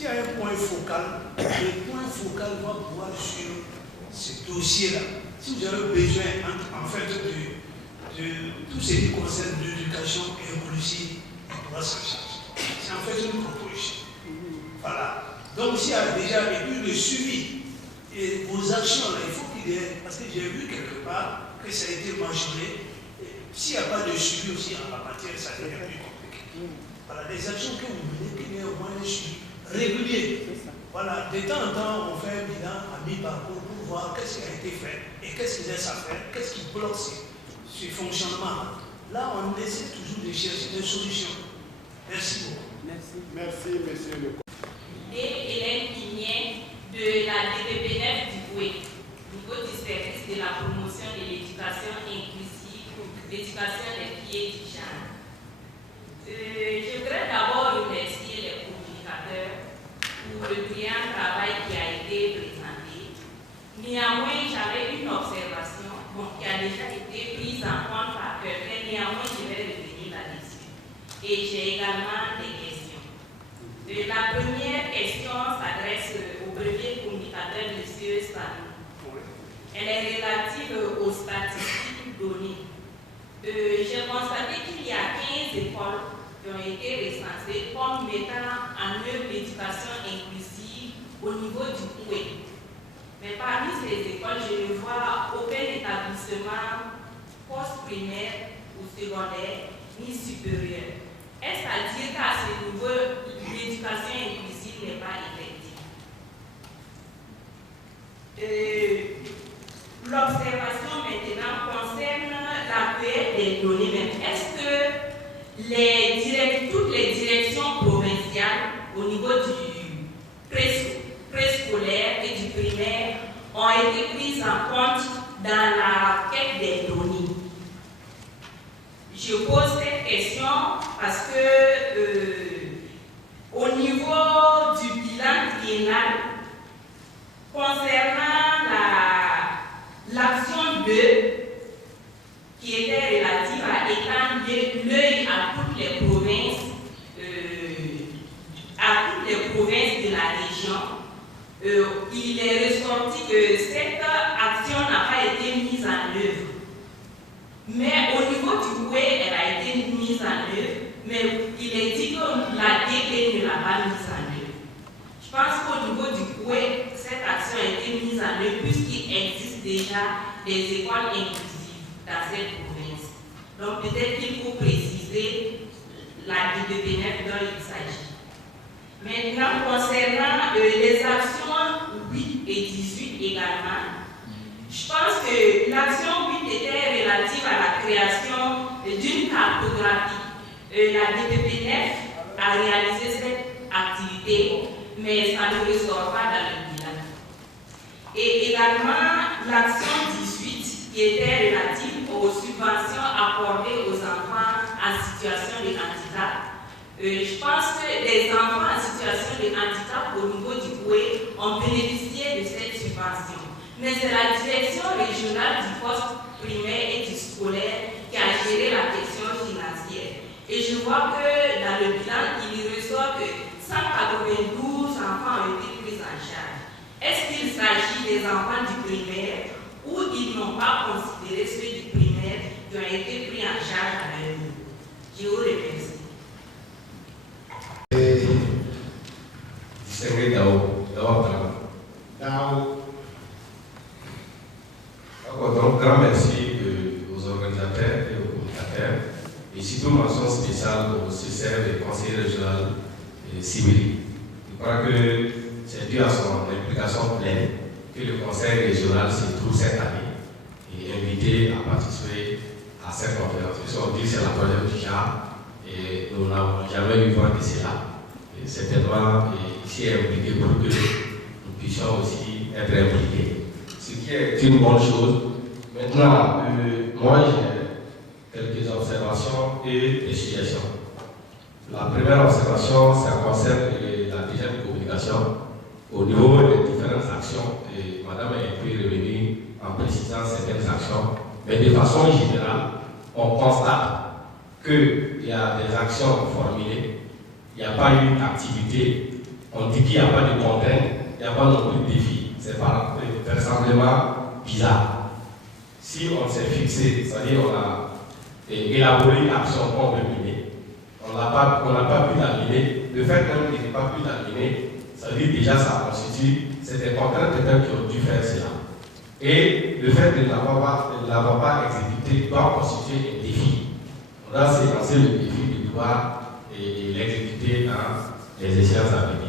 s'il y a un point focal, le point focal va pouvoir sur ce dossier-là. Si vous avez besoin, en fait, de tout ce qui concerne l'éducation inclusive, on pourra s'en charger. C'est en fait une proposition. Voilà. Donc, s'il y a déjà le suivi et vos actions, là, il faut qu'il y ait, parce que j'ai vu quelque part que ça a été majoré. S'il n'y a pas de suivi aussi en la matière, ça devient plus compliqué. Voilà, les actions que vous menez, qu'il y ait au moins un suivi régulier. Voilà, de temps en temps, on fait un bilan à mi-parcours pour voir qu'est-ce qui a été fait et qu'est-ce qui reste à faire, qu'est-ce qui bloque ce fonctionnement. Là, on essaie toujours de chercher des solutions. Merci beaucoup. Merci. Merci, monsieur le Et Hélène Pignet de la DPPF du Boué, niveau du service de la promotion de l'éducation inclusive, l'éducation des filles et du genre. Je voudrais d'abord remercier les communicateurs pour le brillant travail qui a été présenté. Néanmoins, j'avais une observation qui a déjà été prise en compte par quelqu'un, néanmoins je vais revenir là-dessus. Et j'ai également des questions. La première question s'adresse au premier communicateur, M. Sanou. Elle est relative aux statistiques données. J'ai constaté qu'il y a 15 écoles qui ont été recensées comme mettant en œuvre l'éducation inclusive au niveau du Koué. Mais parmi ces écoles, je ne vois aucun établissement post-primaire ou secondaire ni supérieur. Est-ce à dire qu'à ce niveau, l'éducation inclusive n'est pas effective? L'observation maintenant concerne la cueillette des données même. Est-ce que toutes les directions provinciales au niveau du préscolaire et du primaire ont été prises en compte dans la quête des données? Je pose cette question parce que au niveau du bilan triennal, concernant l'action 2, qui était relative à étendre l'œil à toutes les provinces de la région, il est ressorti que cette action n'a pas été mise en œuvre. Mais au niveau du Koué, elle a été mise en œuvre, mais il est dit que la DP ne l'a pas mise en œuvre. Je pense qu'au niveau du Koué, cette action a été mise en œuvre puisqu'il existe déjà des écoles inclusives dans cette province. Donc peut-être qu'il faut préciser la DPPF dont il s'agit. Maintenant, concernant les actions 8 et 18 également, je pense que l'action 8 était relative à la création d'une cartographie. La DPPF a réalisé cette activité, mais ça ne ressort pas dans le bilan. Et également l'action 18 qui était relative aux subventions accordées aux enfants en situation de handicap. Je pense que les enfants en situation de handicap au niveau du Koué ont bénéficié de cette subvention. Mais c'est la direction régionale du poste primaire et du scolaire qui a géré la question financière. Et je vois que dans le bilan, il ressort que 192 enfants ont été pris en charge. Est-ce qu'il s'agit des enfants du primaire ou ils n'ont pas considéré ceux du primaire qui ont été pris en charge à leur niveau? Je vous remercie. Distingué Dao. Donc, grand merci aux organisateurs et aux communicateurs, et surtout mention spéciale au CCR et conseiller régional Sibiri. Je crois que c'est dû à son implication pleine que le conseil régional se trouve cette année et invité à participer à cette conférence. On dit que c'est la troisième du genre et nous n'avons jamais eu vent de cela. Et certainement, ici est impliqué pour que nous puissions aussi être impliqués. Ce qui est une bonne chose. Maintenant, moi j'ai quelques observations et des suggestions. La première observation, ça concerne la deuxième communication au niveau des différentes actions. Et Madame est pu revenir en précisant certaines actions, mais de façon générale, on constate qu'il y a des actions formulées, il n'y a pas eu d'activité On dit qu'il n'y a pas de contrainte, il n'y a pas non plus de défi. C'est simplement bizarre. Si on s'est fixé, c'est-à-dire on a élaboré une action qu'on veut mener, on n'a pas pu la mener, le fait qu'on n'ait pas pu la mener, ça veut dire déjà ça constitue, c'est des contraintes peut-être qui ont dû faire cela. Et le fait de ne l'avoir pas exécuté doit constituer un défi. On doit s'élancer le défi de devoir l'exécuter dans les échéances à venir.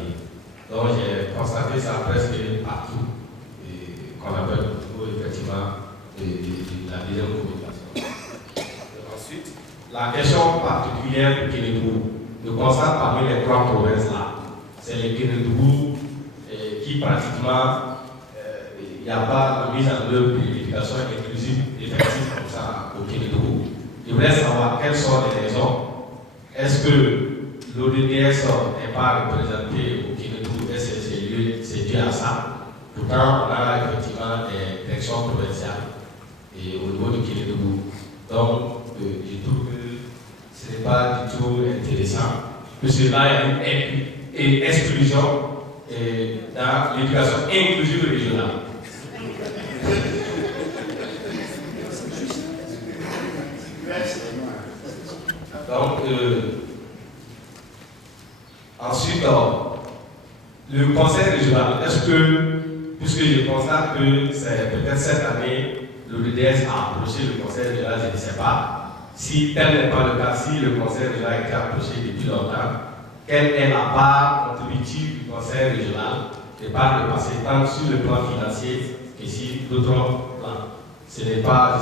Donc j'ai constaté ça presque partout, qu'on appelle au niveau effectivement de la deuxième communication. Ensuite, la question particulière du Kénédougou, le constat parmi les 3 provinces là, c'est le Kénédougou qui pratiquement, il n'y a pas la mise en œuvre de l'éducation inclusive effective comme ça au Kénédougou. Je voudrais savoir quelles sont les raisons. Est-ce que l'ODDS n'est pas représenté au Kénédougou? Est-ce que c'est dû à ça? Pourtant, on a effectivement des directions provinciales et au niveau du Kénédougou. Donc, je trouve que ce n'est pas du tout intéressant, puisque là, il y a une exclusion dans l'éducation inclusive régionale. Donc, ensuite, le conseil régional, est-ce que, puisque je constate que c'est peut-être cette année, l'ODDS a approché le conseil régional, je ne sais pas. Si tel n'est pas le cas, si le conseil régional a été approché depuis longtemps, quelle est la part contributive du conseil régional de par le passé, tant sur le plan financier que sur d'autres plans? Ce n'est pas,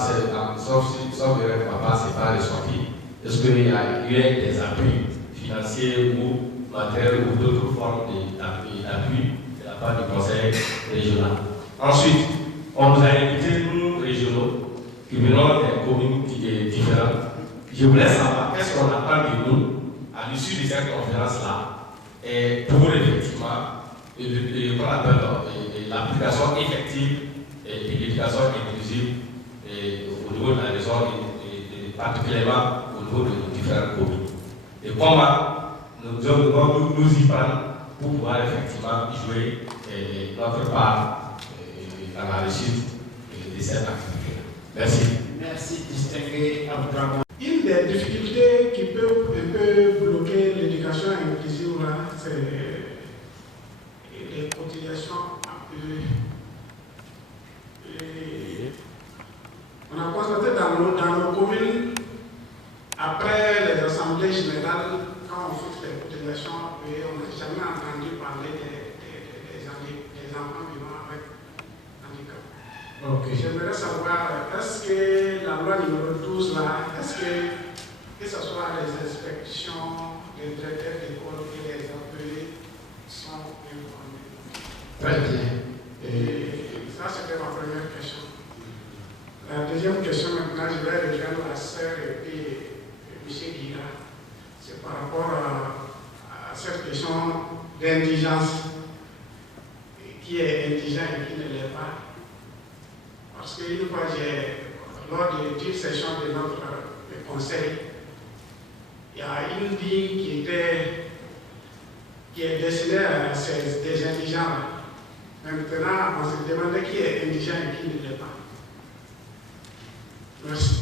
sauf erreur de ma part, ce n'est pas ressorti. Est-ce qu'il y a eu des appuis financiers ou matériels ou d'autres formes d'appui de la part du conseil régional? Ensuite, on nous a invités, nous, régionaux, qui venons des communes différentes. Je voulais savoir qu'est-ce qu'on attend de nous à l'issue de cette conférence-là pour effectivement l'application effective de l'éducation inclusive au niveau de la région et particulièrement au niveau de nos différentes communes. Et comment nous devons nous y prendre pour pouvoir effectivement jouer notre part dans la réussite de cette activité. Merci. Merci, distingué Abdraman. Une des difficultés qui peut bloquer l'éducation inclusive, c'est les cotisations. On a constaté dans nos communes, après les assemblées générales, quand on fixe les cotisations, on n'a jamais entendu parler des enfants vivant avec handicap. Okay. J'aimerais savoir, est-ce que la loi numéro 12 là, est-ce que ce soit les inspections des directeurs d'école et les employés sont informés? Très bien. Et ça, c'était ma première question. La deuxième question, maintenant, je vais rejoindre la sœur et puis M. Guira. C'est par rapport à cette question d'indigence. Qui est indigent et qui ne l'est pas? Parce qu'une fois, lors de 10 sessions de notre conseil, il y a une ligne qui est destinée à des indigents. Maintenant, on se demandait qui est indigent et qui ne l'est pas. Merci.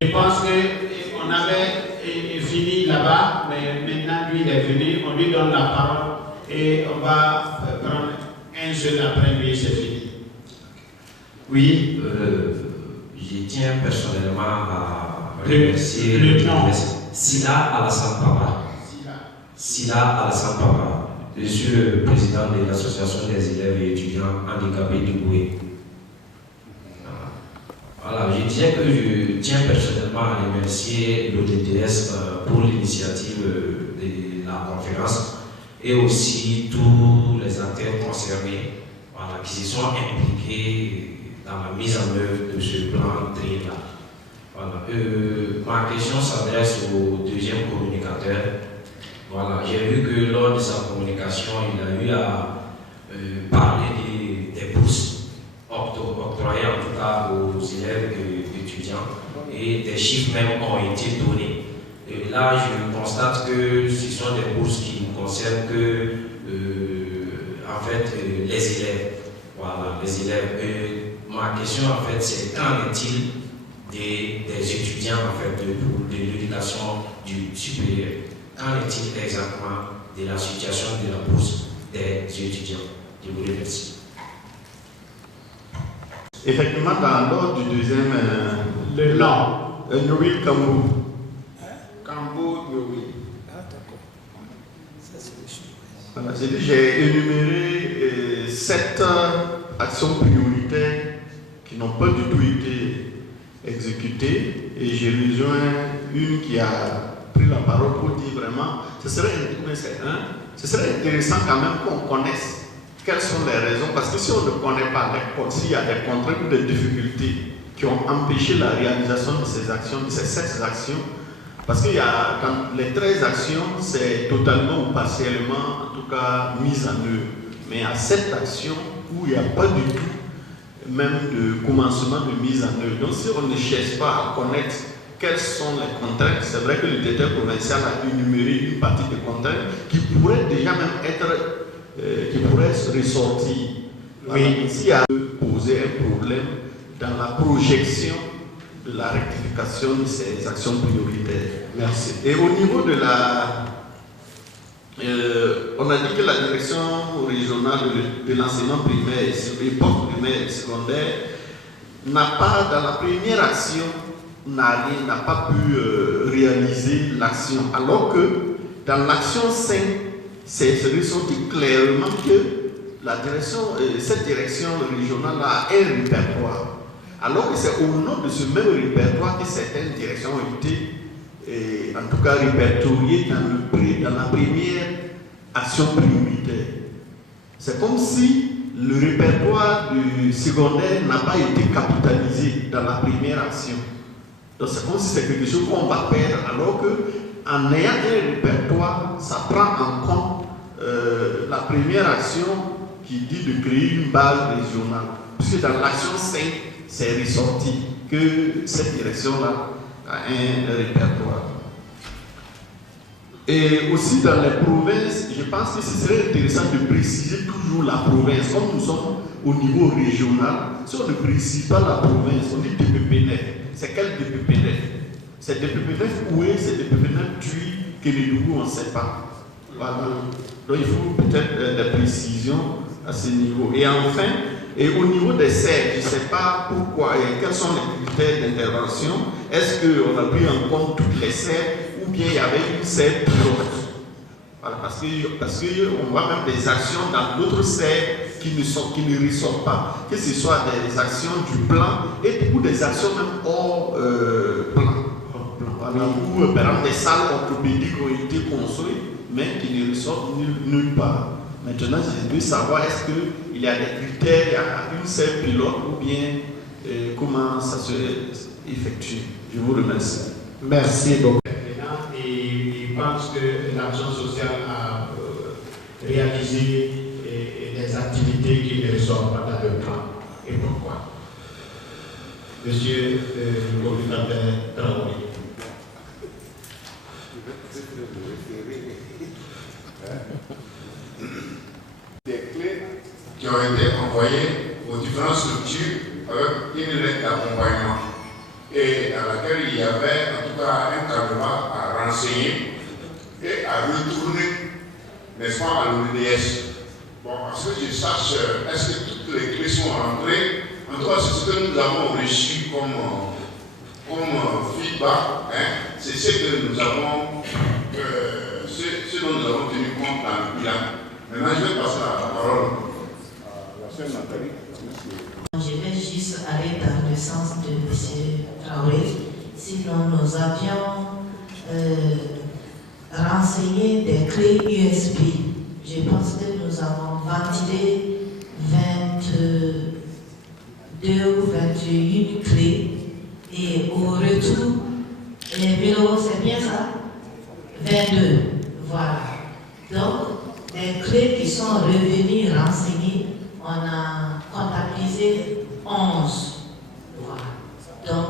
Je pense qu'on avait fini là-bas, mais maintenant lui il est venu, on lui donne la parole et on va prendre un seul après lui, c'est fini. Oui, je tiens personnellement à remercier le nom. Sila Alassane Papa. Sila Alassane Papa. Je suis le président de l'association des élèves et étudiants handicapés du Boué. Voilà, je disais que je tiens personnellement à remercier l'ODDS pour l'initiative de la conférence et aussi tous les acteurs concernés, voilà, qui se sont impliqués dans la mise en œuvre de ce plan triennal. Voilà. Ma question s'adresse au deuxième communicateur. Voilà, j'ai vu que lors de sa communication, il a eu à parler des bourses octroyées en tout cas aux élèves et étudiants, et des chiffres même ont été donnés. Et là, je constate que ce sont des bourses qui ne concerne que en fait, les élèves. Voilà, les élèves. Ma question, en fait, c'est qu'en est-il des étudiants, en fait, de l'éducation du supérieur? Qu'en est-il exactement de la situation de la bourse des étudiants? Je vous remercie. Effectivement, dans l'ordre du deuxième, le nom, Nouril Kambou. Kambou Nouril. Voilà, j'ai énuméré 7 actions prioritaires qui n'ont pas du tout été exécutées et j'ai rejoint une qui a pris la parole pour dire vraiment ce serait intéressant quand même qu'on connaisse quelles sont les raisons, parce que si on ne connaît pas, s'il y a des contraintes ou des difficultés qui ont empêché la réalisation de ces actions, de ces 7 actions, parce qu'il y a dans les 13 actions, c'est totalement ou partiellement, en tout cas, mise en œuvre. Mais il y a 7 actions où il n'y a pas du tout, même de commencement de mise en œuvre. Donc si on ne cherche pas à connaître quelles sont les contraintes, c'est vrai que le directeur provincial a énuméré une partie des contraintes qui pourraient déjà même être, qui pourraient se ressortir. Mais s'il y a posé un problème dans la projection de la rectification de ces actions prioritaires. Merci. Et au niveau de la... on a dit que la direction régionale de l'enseignement primaire et post-primaire et secondaire n'a pas, dans la première action, n'a pas pu réaliser l'action. Alors que dans l'action 5, c'est ressorti clairement que la direction, cette direction régionale a un répertoire. Alors que c'est au nom de ce même répertoire que certaines directions ont été, en tout cas, répertoriées dans la première action prioritaire. C'est comme si le répertoire du secondaire n'a pas été capitalisé dans la première action. Donc c'est comme si c'est quelque chose qu'on va perdre, alors qu'en ayant un répertoire, ça prend en compte la première action qui dit de créer une base régionale. Puisque dans l'action 5, c'est ressorti que cette direction-là a un répertoire. Et aussi dans les provinces, je pense que ce serait intéressant de préciser toujours la province. Comme nous sommes au niveau régional, si on ne précise pas la province, on dit DPP9. C'est quel DPP9? C'est DPP9 où est, c'est DPP9 Tui, Kélédougou, on ne sait pas. Voilà. Donc il faut peut-être des précisions à ce niveau. Et enfin, et au niveau des serres, je ne sais pas pourquoi et quels sont les critères d'intervention. Est-ce qu'on a pris en compte toutes les serres ou bien il y avait une serre pilote? Voilà, parce qu'on voit même des actions dans d'autres serres qui ne ressortent pas. Que ce soit des actions du plan et ou des actions même hors plan. Voilà, où par exemple des salles orthopédiques ont été construites mais qui ne ressortent nulle part. Maintenant, je veux savoir est-ce qu'il y a des critères, il y a une seule pilote ou bien comment ça se effectue. Je vous remercie. Merci beaucoup. Et je pense que l'action sociale a réalisé des activités qui ne ressortent pas dans le plan. Et pourquoi? Monsieur le coordinateur Traoré. Des clés qui ont été envoyées aux différentes structures avec une lettre d'accompagnement et à laquelle il y avait en tout cas un cadenas à renseigner et à retourner, n'est-ce pas, à l'ONDS. Bon, parce que je sache, est-ce que toutes les clés sont rentrées? En tout cas, c'est ce que nous avons reçu comme feedback, hein? C'est ce que nous avons, ce dont nous avons tenu compte dans le bilan. Maintenant, je vais passer la parole à la sœur Nathalie. Je vais juste aller dans le sens de M. Traoré. Sinon, nous avions renseigné des clés USB. Je pense que nous avons ventilé 22 ou 21 clés. Et au retour, les bureaux, c'est bien ça? 22. Voilà. Donc, les clés qui sont revenues renseignées, on a comptabilisé 11. Voilà. Donc,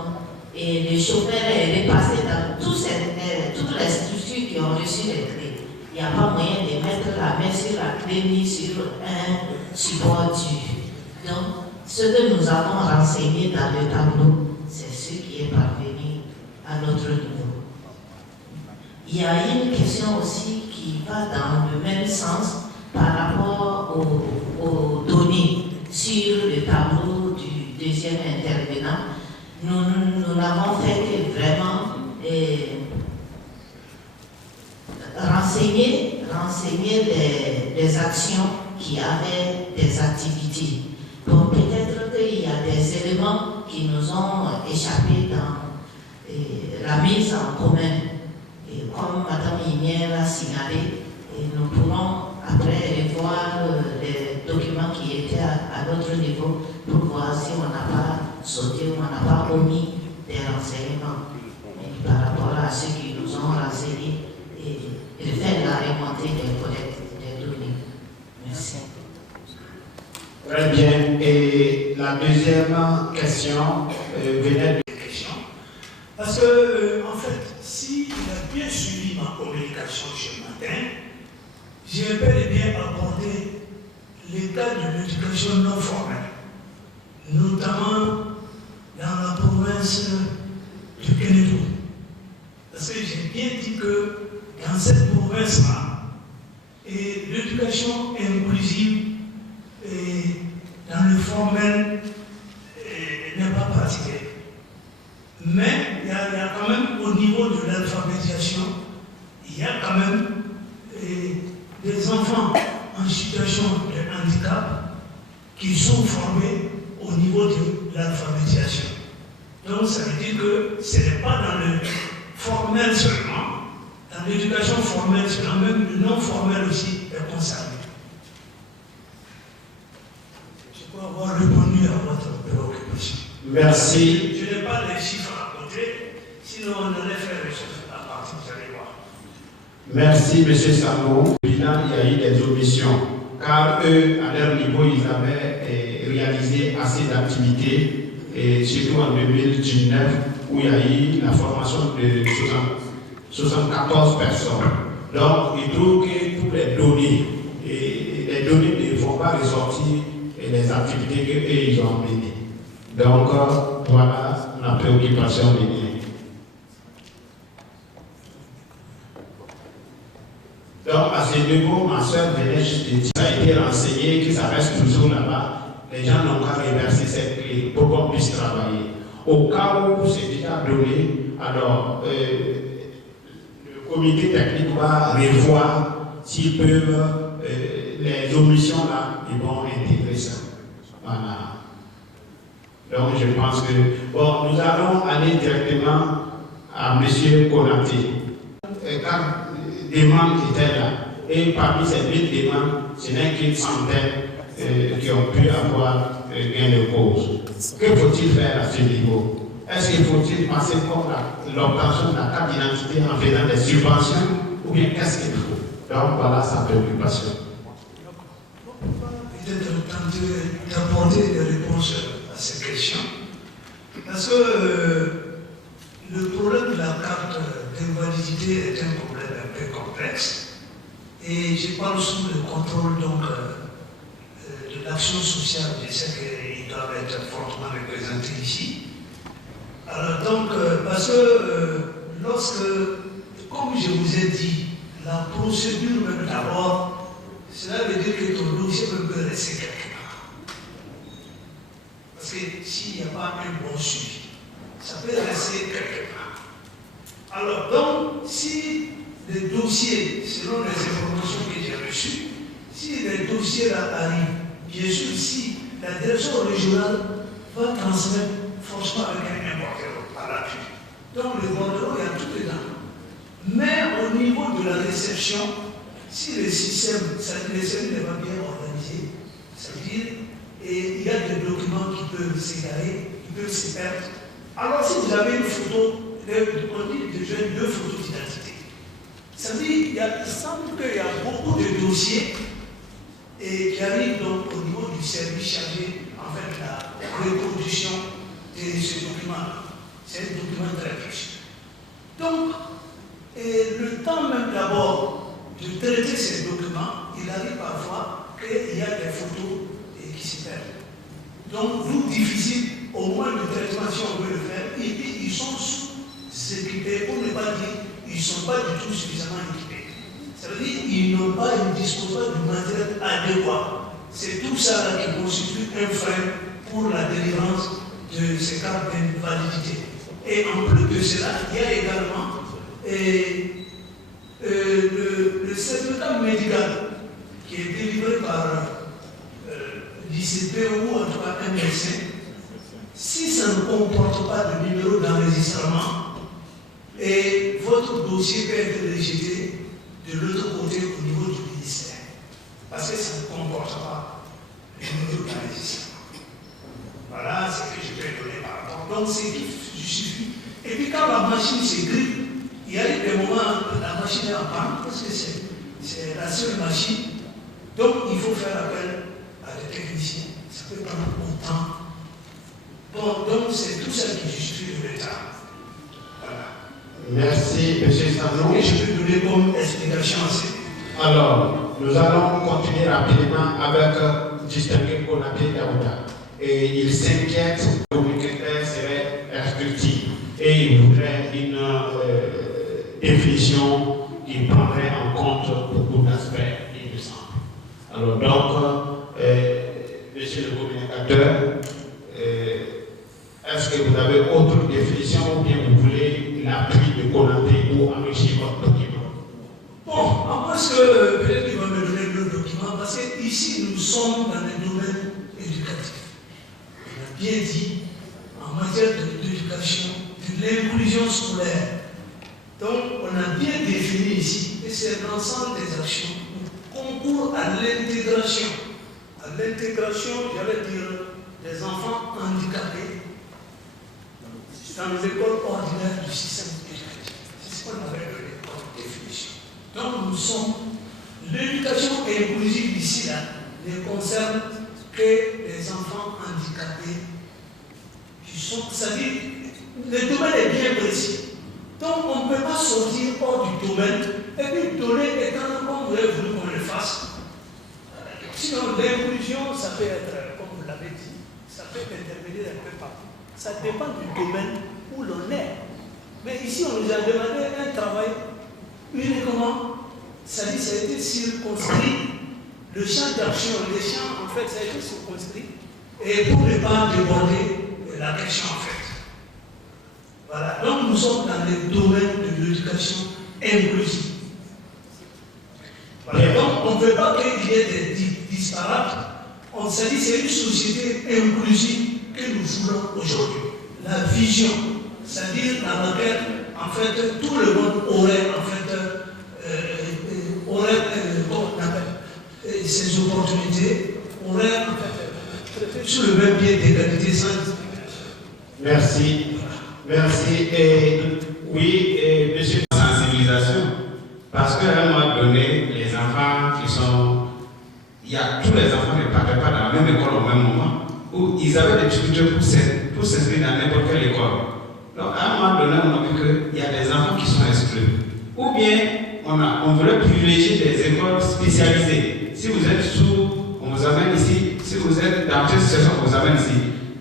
et le chauffeur est repassé dans toutes les structures qui ont reçu les clés. Il n'y a pas moyen de mettre été mis sur un support dur. Donc, ce que nous avons renseigné dans le tableau, c'est ce qui est parvenu à notre niveau. Il y a une question aussi qui va dans le même sens par rapport aux données sur le tableau du deuxième intervenant. Nous n'avons fait que vraiment renseigner les actions qui avaient des activités. Bon, peut-être qu'il y a des éléments qui nous ont échappé dans la mise en commun. Et comme Mme Inier l'a signalé, nous pourrons après revoir les documents qui étaient à notre niveau pour voir si on n'a pas sauté ou on n'a pas omis des renseignements par rapport à ceux qui nous ont renseignés et de faire la remontée des collectes des données. Merci. Très bien. Et la deuxième question venait de... Parce que, en fait, s'il a bien suivi ma communication ce matin, j'ai bel et bien abordé l'état de l'éducation non formelle, notamment dans la province du Kénédou. Parce que j'ai bien dit que dans cette province-là, l'éducation inclusive dans le formel n'est pas pratiquée. Mais il y a quand même, au niveau de l'alphabétisation, il y a quand même des enfants en situation de handicap qui sont formés au niveau de l'alphabétisation. Donc ça veut dire que ce n'est pas dans le formel seulement, dans l'éducation formelle seulement, même le non formel aussi est concerné. Je peux avoir répondu à votre préoccupation. Merci. Je n'ai pas les chiffres à côté, sinon on allait faire les choses à partir, vous allez voir. Merci, M. Sambo. Il y a eu des omissions, car eux, à leur niveau, ils avaient réalisé assez d'activités, et surtout en 2019, où il y a eu la formation de 74 personnes. Donc, ils trouvent que toutes les données, ne font pas ressortir les activités qu'ils ont menées. Donc, voilà la préoccupation des liens. Donc, à ce niveau, ma soeur venait juste de dire, ça a été renseigné, que ça reste toujours là-bas. Les gens n'ont qu'à reverser cette clé pour qu'on puisse travailler. Au cas où c'est déjà donné, alors le comité technique va revoir s'ils peuvent, les omissions là, ils vont intégrer ça. Voilà. Donc je pense que, bon, nous allons aller directement à M. Konaté. Car les demandes étaient là. Et parmi ces 1000 demandes, ce n'est qu'une centaine qui ont pu avoir gain de cause. Que faut-il faire à ce niveau? Est-ce qu'il faut-il passer comme l'obtention de la carte d'identité en faisant des subventions? Ou bien qu'est-ce qu'il faut? Donc voilà sa préoccupation. Peut-être tenter d'apporter des réponses à ces questions. Parce que le problème de la carte d'invalidité est un problème un peu complexe. Et je parle sous le contrôle donc, de l'action sociale. Je sais qu'ils doivent être fortement représentés ici. Alors donc, parce que lorsque, comme je vous ai dit, la procédure même d'abord, cela veut dire que ton dossier peut rester quelque part. Parce que s'il n'y a pas un bon suivi, ça peut rester quelque part. Alors donc, si les dossiers, selon les informations que j'ai reçues, si les dossiers là arrivent, bien sûr, si la direction régionale va transmettre forcément avec un bordereau à l'appui. Donc le bordereau, il y a tout dedans. Mais au niveau de la réception, si le système, les cellules n'est pas bien organisé, ça veut dire il y a des documents qui peuvent s'égarer, qui peuvent se perdre. Alors si vous avez une photo, on dit déjà 2 photos d'identité. Ça veut dire il semble qu'il y a beaucoup de dossiers qui arrivent donc au niveau du service chargé en fait de la reproduction de ce document. C'est un document très précieux. Donc, le temps même d'abord de traiter ces documents, il arrive parfois Donc, d'où difficile, au moins le traitement, si on veut le faire, ils sont sous-équipés, pour ne pas dire, ils ne sont pas du tout suffisamment équipés. Ça veut dire qu'ils n'ont pas, ils ne disposent pas du matériel adéquat. C'est tout ça là, qui constitue un frein pour la délivrance de ces cartes d'invalidité. Et en plus de cela, il y a également le certificat médical qui est délivré par l'ICP ou en tout cas un médecin. Si ça ne comporte pas de numéro d'enregistrement, et votre dossier peut être rejeté de l'autre côté au niveau du ministère. Parce que ça ne comporte pas le numéro d'enregistrement. Voilà ce que je peux donner par rapport. Donc c'est qui suffit. Et puis quand la machine s'écrit, il y a des moments où la machine est en panne, parce que c'est la seule machine. Donc il faut faire appel à des techniciens. Ça peut prendre longtemps. Bon, donc c'est tout ça qui justifie le retard. Voilà. Merci, M. Sandro. Et je peux donner comme explication à ça. Alors, nous allons continuer rapidement avec distinguer Konaté Daouda. Et il s'inquiète que le communicateur serait restrictif et il voudrait une définition qui prendrait en compte beaucoup d'aspects, il me semble. Alors donc, monsieur le communicateur, est-ce que vous avez autre définition ou bien vous voulez l'appui de Konaté pour enrichir votre document? Bon, parce que peut-être qu'il va me donner le document, parce qu'ici nous sommes dans le domaine éducatif. On a bien dit, en matière d'éducation, de l'inclusion scolaire. Donc, on a bien défini ici, et c'est l'ensemble des actions qui concourent à l'intégration. À l'intégration, j'allais dire, des enfants handicapés dans les écoles ordinaires du système éducatif. C'est ce qu'on avait donné comme définition. Donc, nous sommes, l'éducation inclusive ici, là, ne concerne que les enfants handicapés qui sont, c'est-à-dire, le domaine est bien précis. Donc, on ne peut pas sortir hors du domaine et puis donner étant comme vous avez voulu qu'on le fasse. Sinon, l'inclusion, ça peut être, comme vous l'avez dit, ça peut intervenir un peu partout. Ça dépend du domaine où l'on est. Mais ici, on nous a demandé un travail uniquement, c'est-à-dire ça a été circonscrit, le champ d'action, les champs, en fait, ça a été circonscrit, et pour ne pas déborder la question, en fait. Voilà, donc nous sommes dans le domaine de l'éducation inclusive. Voilà. Donc on ne veut pas qu'il y ait des disparates. On s'est dit c'est une société inclusive que nous voulons aujourd'hui. La vision, c'est-à-dire dans laquelle en fait tout le monde aurait en fait ses opportunités, aurait en fait traité sur le même pied d'égalité sans discrimination. Merci. Merci. Et oui, monsieur. Sensibilisation. Parce qu'à un moment donné, les enfants qui sont. Il y a tous les enfants ne partaient pas dans la même école au même moment, où ils avaient des difficultés pour s'inscrire dans n'importe quelle école. Donc à un moment donné, on a vu qu'il y a des enfants qui sont exclus. Ou bien, on voulait privilégier des écoles spécialisées. Si vous êtes sourd, on vous amène ici. Si vous êtes dans une situation, on vous amène ici.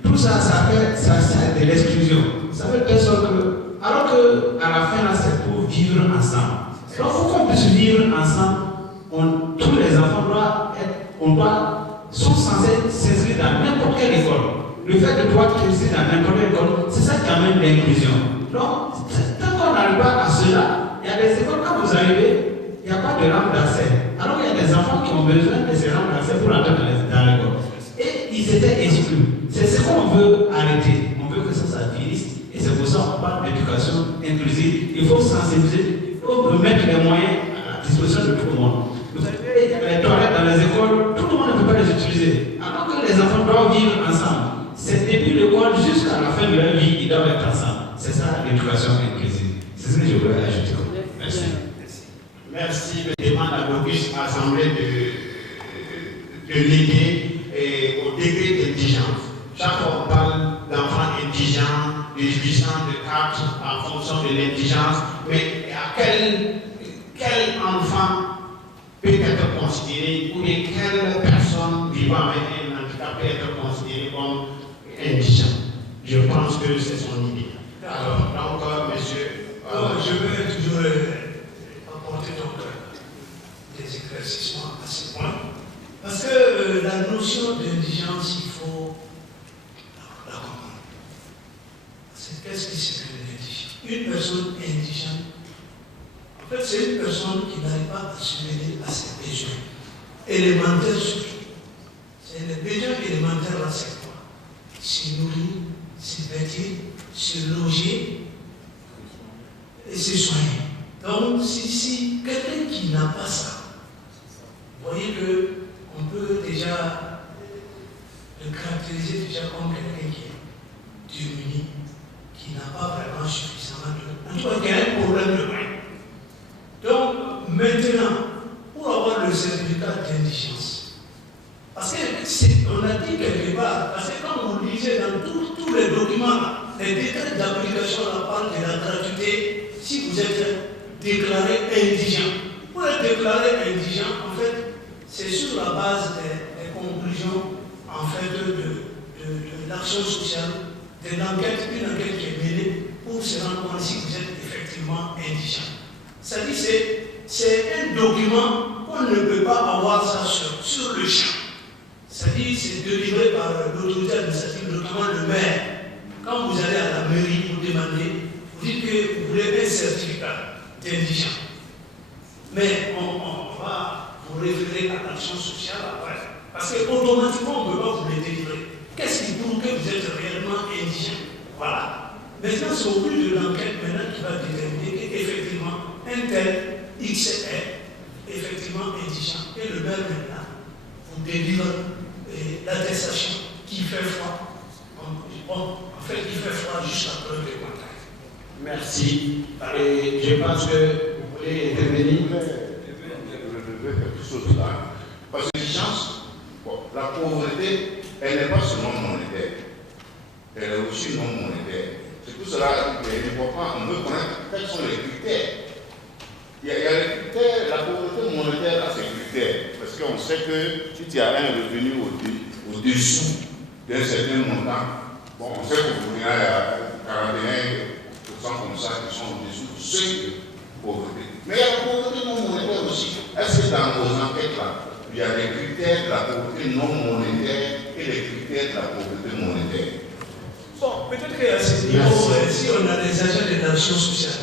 Tout ça, ça sert de l'exclusion. Ça veut dire que, alors qu'à la fin, là, c'est pour vivre ensemble. Donc, il faut qu'on puisse vivre ensemble. Tous les enfants sont censés s'inscrire dans n'importe quelle école. Le fait de pouvoir s'inscrire dans n'importe quelle école, c'est ça qui amène l'inclusion. Donc, tant qu'on n'arrive pas à cela, il y a des écoles, quand vous arrivez, il n'y a pas de rampe d'accès. Alors il y a des enfants qui ont besoin de ces rampes d'accès pour entrer dans l'école. Et ils étaient exclus. C'est ce qu'on veut arrêter. On veut que ça finisse. Et c'est pour ça qu'on parle d'éducation inclusive. Il faut sensibiliser, il faut mettre les moyens à la disposition de tout le monde. Vous savez, il y a les toilettes dans les écoles, tout le monde ne peut pas les utiliser. Alors que les enfants doivent vivre ensemble. C'est depuis l'école jusqu'à la fin de leur vie, ils doivent être ensemble. C'est ça l'éducation inclusive. C'est ce que je voulais ajouter. Merci. Merci. Je demande à l'Auguste Assemblée de l'aider au degré d'indigence. Chaque fois on parle d'enfants indigents, de jouissance de cartes en fonction de l'indigence, mais à quel enfant peut être considéré ou bien quelle personne vivant avec un handicap peut être considérée comme d'éclaircissement à ce point. Parce que la notion d'indigence, il faut la comprendre. Qu'est-ce que c'est que l'indigence? Une personne indigente, en fait, c'est une personne qui n'arrive pas à subvenir à ses besoins élémentaires surtout. C'est les besoins élémentaires là, c'est quoi? Se nourrir, se vêtir, se loger et se soigner. Donc, si quelqu'un qui n'a pas ça, vous voyez qu'on peut déjà le caractériser déjà comme quelqu'un qui est démuni, qui n'a pas vraiment suffisamment de... En tout cas, qui a un problème de main. Donc, maintenant, pour avoir le certificat d'indigence, parce qu'on a dit quelque part, parce que quand vous lisez dans tous les documents, les décrets d'application parlent de la gratuité si vous êtes déclaré indigent. Pour être déclaré indigent, en fait, c'est sur la base des conclusions en fait, de l'action sociale, de l'enquête, une enquête qui est menée pour se rendre compte si vous êtes effectivement indigent. C'est-à-dire c'est un document qu'on ne peut pas avoir ça sur le champ. C'est-à-dire c'est délivré par l'autorité administrative, notamment le maire. Quand vous allez à la mairie, vous demandez, vous dites que vous voulez un certificat d'indigent. Mais on va vous référer à l'action sociale après. Parce qu'automatiquement, on ne peut pas vous le délivrer. Qu'est-ce qui prouve que vous êtes réellement indigent? Voilà. Maintenant, c'est au but de l'enquête maintenant qui va déterminer qu'effectivement, un tel X est effectivement indigent. Et le maire maintenant vous délivre l'attestation qui fait froid. Bon, en fait, il fait froid jusqu'à preuve de contraire. Merci. Et je pense que vous voulez intervenir. Je veux quelque chose là. Parce que la pauvreté, elle n'est pas seulement monétaire. Elle est aussi non monétaire. C'est tout cela qui est important. On veut connaître quels sont les critères. Il y a les critères, la pauvreté monétaire a ses critères. Parce qu'on sait que si tu as un revenu au-dessous d'un certain montant, bon, on sait que vous venez à 41% comme ça qui sont au-dessous du seuil de pauvreté. Mais il y a la pauvreté non monétaire aussi. Est-ce que dans vos enquêtes-là, il y a des critères de la pauvreté non monétaire et les critères de la pauvreté monétaire? Bon, peut-être qu'à ce niveau, si on a des agents de l'action sociale,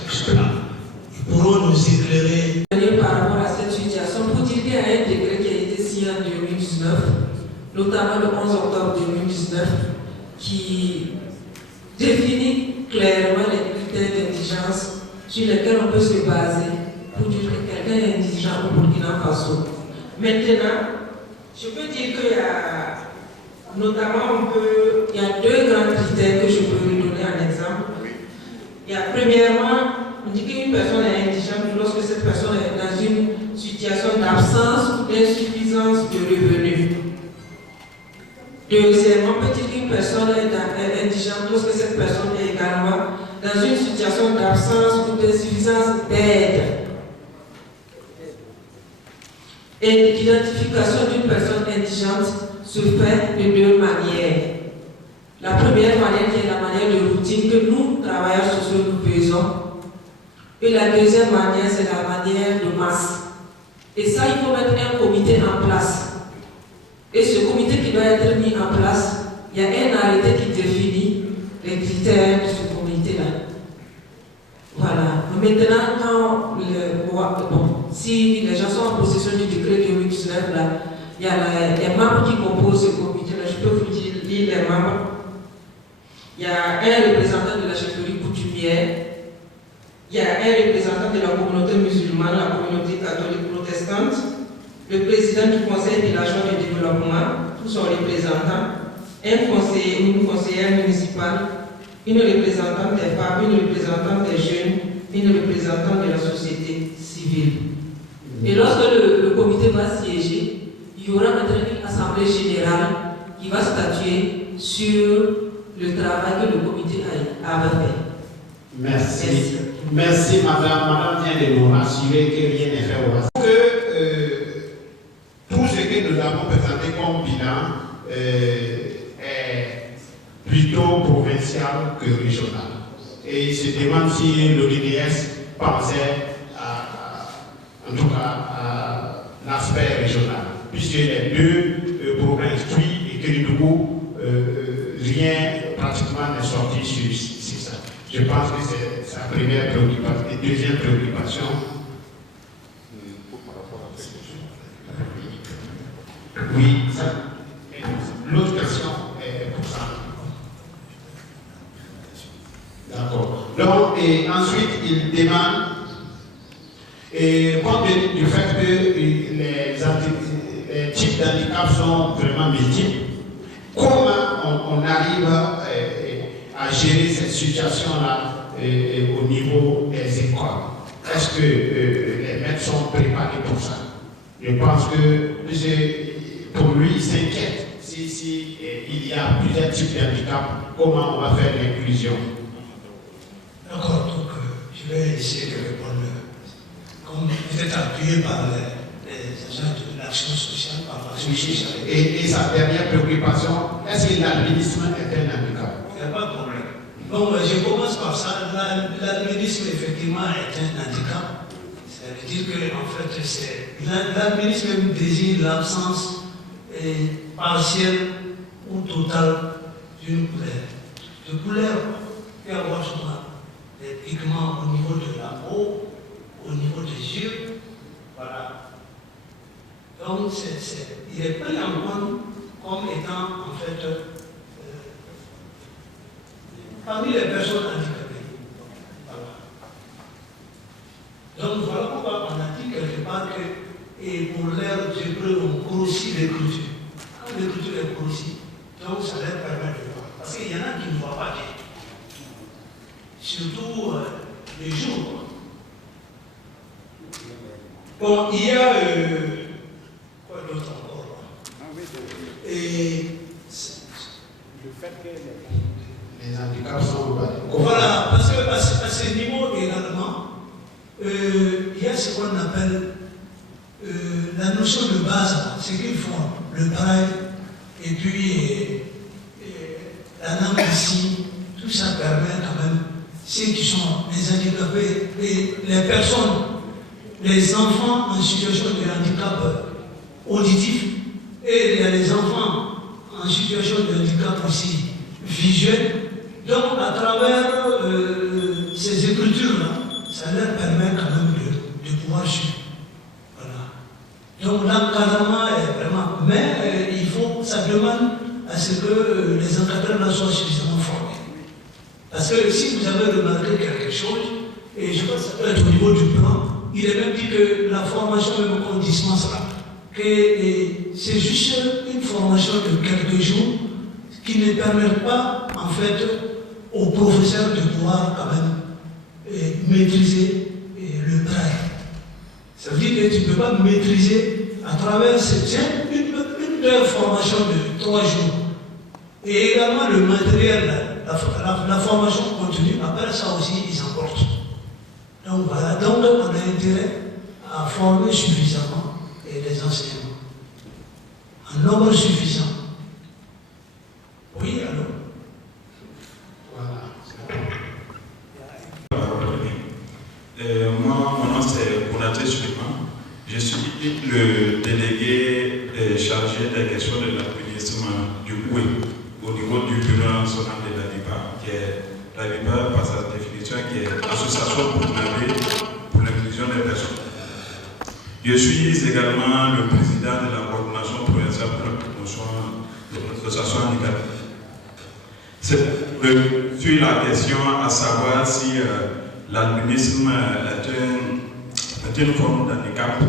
ils pourront nous éclairer. Par rapport à cette situation, pour dire qu'il y a un décret qui a été signé en 2019, notamment le 11 octobre 2019, qui définit clairement les critères d'indigence sur lesquels on peut se baser pour dire que quelqu'un est indigent au Burkina Faso. Maintenant, je peux dire qu'il y a notamment il y a deux grands critères que je peux vous donner en exemple. Il y a premièrement, on dit qu'une personne est indigente lorsque cette personne est dans une situation d'absence ou d'insuffisance de revenus. Deuxièmement, on peut dire qu'une personne est indigente lorsque cette personne est également dans une situation d'absence ou d'insuffisance d'aide. Et l'identification d'une personne indigente se fait de deux manières. La première manière qui est la manière de routine que nous, travailleurs sociaux, nous faisons. Et la deuxième manière, c'est la manière de masse. Et ça, il faut mettre un comité en place. Et ce comité qui doit être mis en place, il y a un arrêté qui définit les critères de ce comité-là. Voilà. Maintenant, si les gens sont en possession du décret 2019, là, il y a les membres qui composent ce comité-là. Je peux vous lire les membres. Il y a un représentant de la chefferie coutumière. Il y a un représentant de la communauté musulmane, la communauté catholique protestante, le président du conseil villageois de développement, tous sont représentants, un conseiller ou une conseillère municipale, une représentante des femmes, une représentante des jeunes, une représentante de la société civile. Et lorsque le comité va siéger, il y aura maintenant une assemblée générale qui va statuer sur le travail que le comité avait fait. Merci. Merci, madame. Madame vient de nous rassurer que rien n'est fait au hasard. Tout ce que nous avons présenté comme bilan est plutôt provincial que régional. Et il se demande si l'ODDS pensait en tout cas à l'aspect l'aspect régional, puisque les deux provinces, Tui et Kédougou, rien pratiquement n'est sorti sur ça. Je pense que c'est sa première préoccupation. Et deuxième préoccupation, oui, l'autre question est pour ça. D'accord. Donc, et ensuite, il demande, et compte tenu du fait que les types d'handicap sont vraiment multiples, comment on arrive à gérer cette situation-là au niveau des écoles? Est-ce que les maîtres sont préparés pour ça? Je pense que pour lui, il s'inquiète si il y a plusieurs types d'handicap, comment on va faire l'inclusion? D'accord, donc je vais essayer de répondre. Comme vous êtes appuyé par les agents de l'action sociale, par l'action sociale. Et sa dernière préoccupation, est-ce que l'albinisme est un handicap? Il n'y a pas de problème. Bon, je commence par ça. L'albinisme, effectivement, est un handicap. Ça veut dire que, en fait, l'albinisme désigne l'absence partielle ou totale d'une couleur. De couleur, il peut y avoir souvent des pigments au niveau de la peau, au niveau des yeux. Voilà. Donc, il est pris en compte comme étant, en fait, parmi les personnes handicapées. Voilà. Donc, voilà pourquoi on a dit quelque part que, et pour l'ère d'hébreu, on grossit l'écriture. Quand l'écriture est grossie, donc ça leur permet de voir. Parce qu'il y en a qui ne voient pas bien. Surtout les jours. Bon, il y a quoi d'autre encore? Et le fait que les handicaps sont voilà, parce qu'à ce niveau également, il y a ce qu'on appelle la notion de base, ce qu'ils font, le braille, et puis la langue ici, tout ça permet quand même, ceux qui sont les handicapés, les personnes, les enfants en situation de handicap auditif, et il y a les enfants en situation de handicap aussi visuel. Donc, à travers ces écritures-là, ça leur permet quand même de pouvoir suivre. Voilà. Donc, l'encadrement est vraiment. Mais ça demande à ce que les encadreurs soient suffisamment formés. Parce que si vous avez remarqué quelque chose, et je pense que ça peut être au niveau du plan, il est même dit que la formation même qu'on dispense là, que c'est juste une formation de quelques jours qui ne permet pas, en fait, aux professeurs de pouvoir quand même maîtriser le braille. Ça veut dire que tu ne peux pas maîtriser à travers une formation de 3 jours. Et également le matériel, la formation continue, après ça aussi, ils emportent. Donc voilà, donc on a intérêt à former suffisamment les enseignants. En nombre suffisant. Oui, alors. Moi, mon nom c'est Konaté Suleiman. Je suis le délégué chargé des questions de l'albinisme du Koué au niveau du bureau national de l'AVIPA, qui est l'AVIPA par sa définition, qui est l'Association pour l'inclusion des personnes. Je suis également le président de la coordination provinciale pour la promotion de l'association handicapée. Sur la question à savoir si l'albinisme est une forme d'handicap,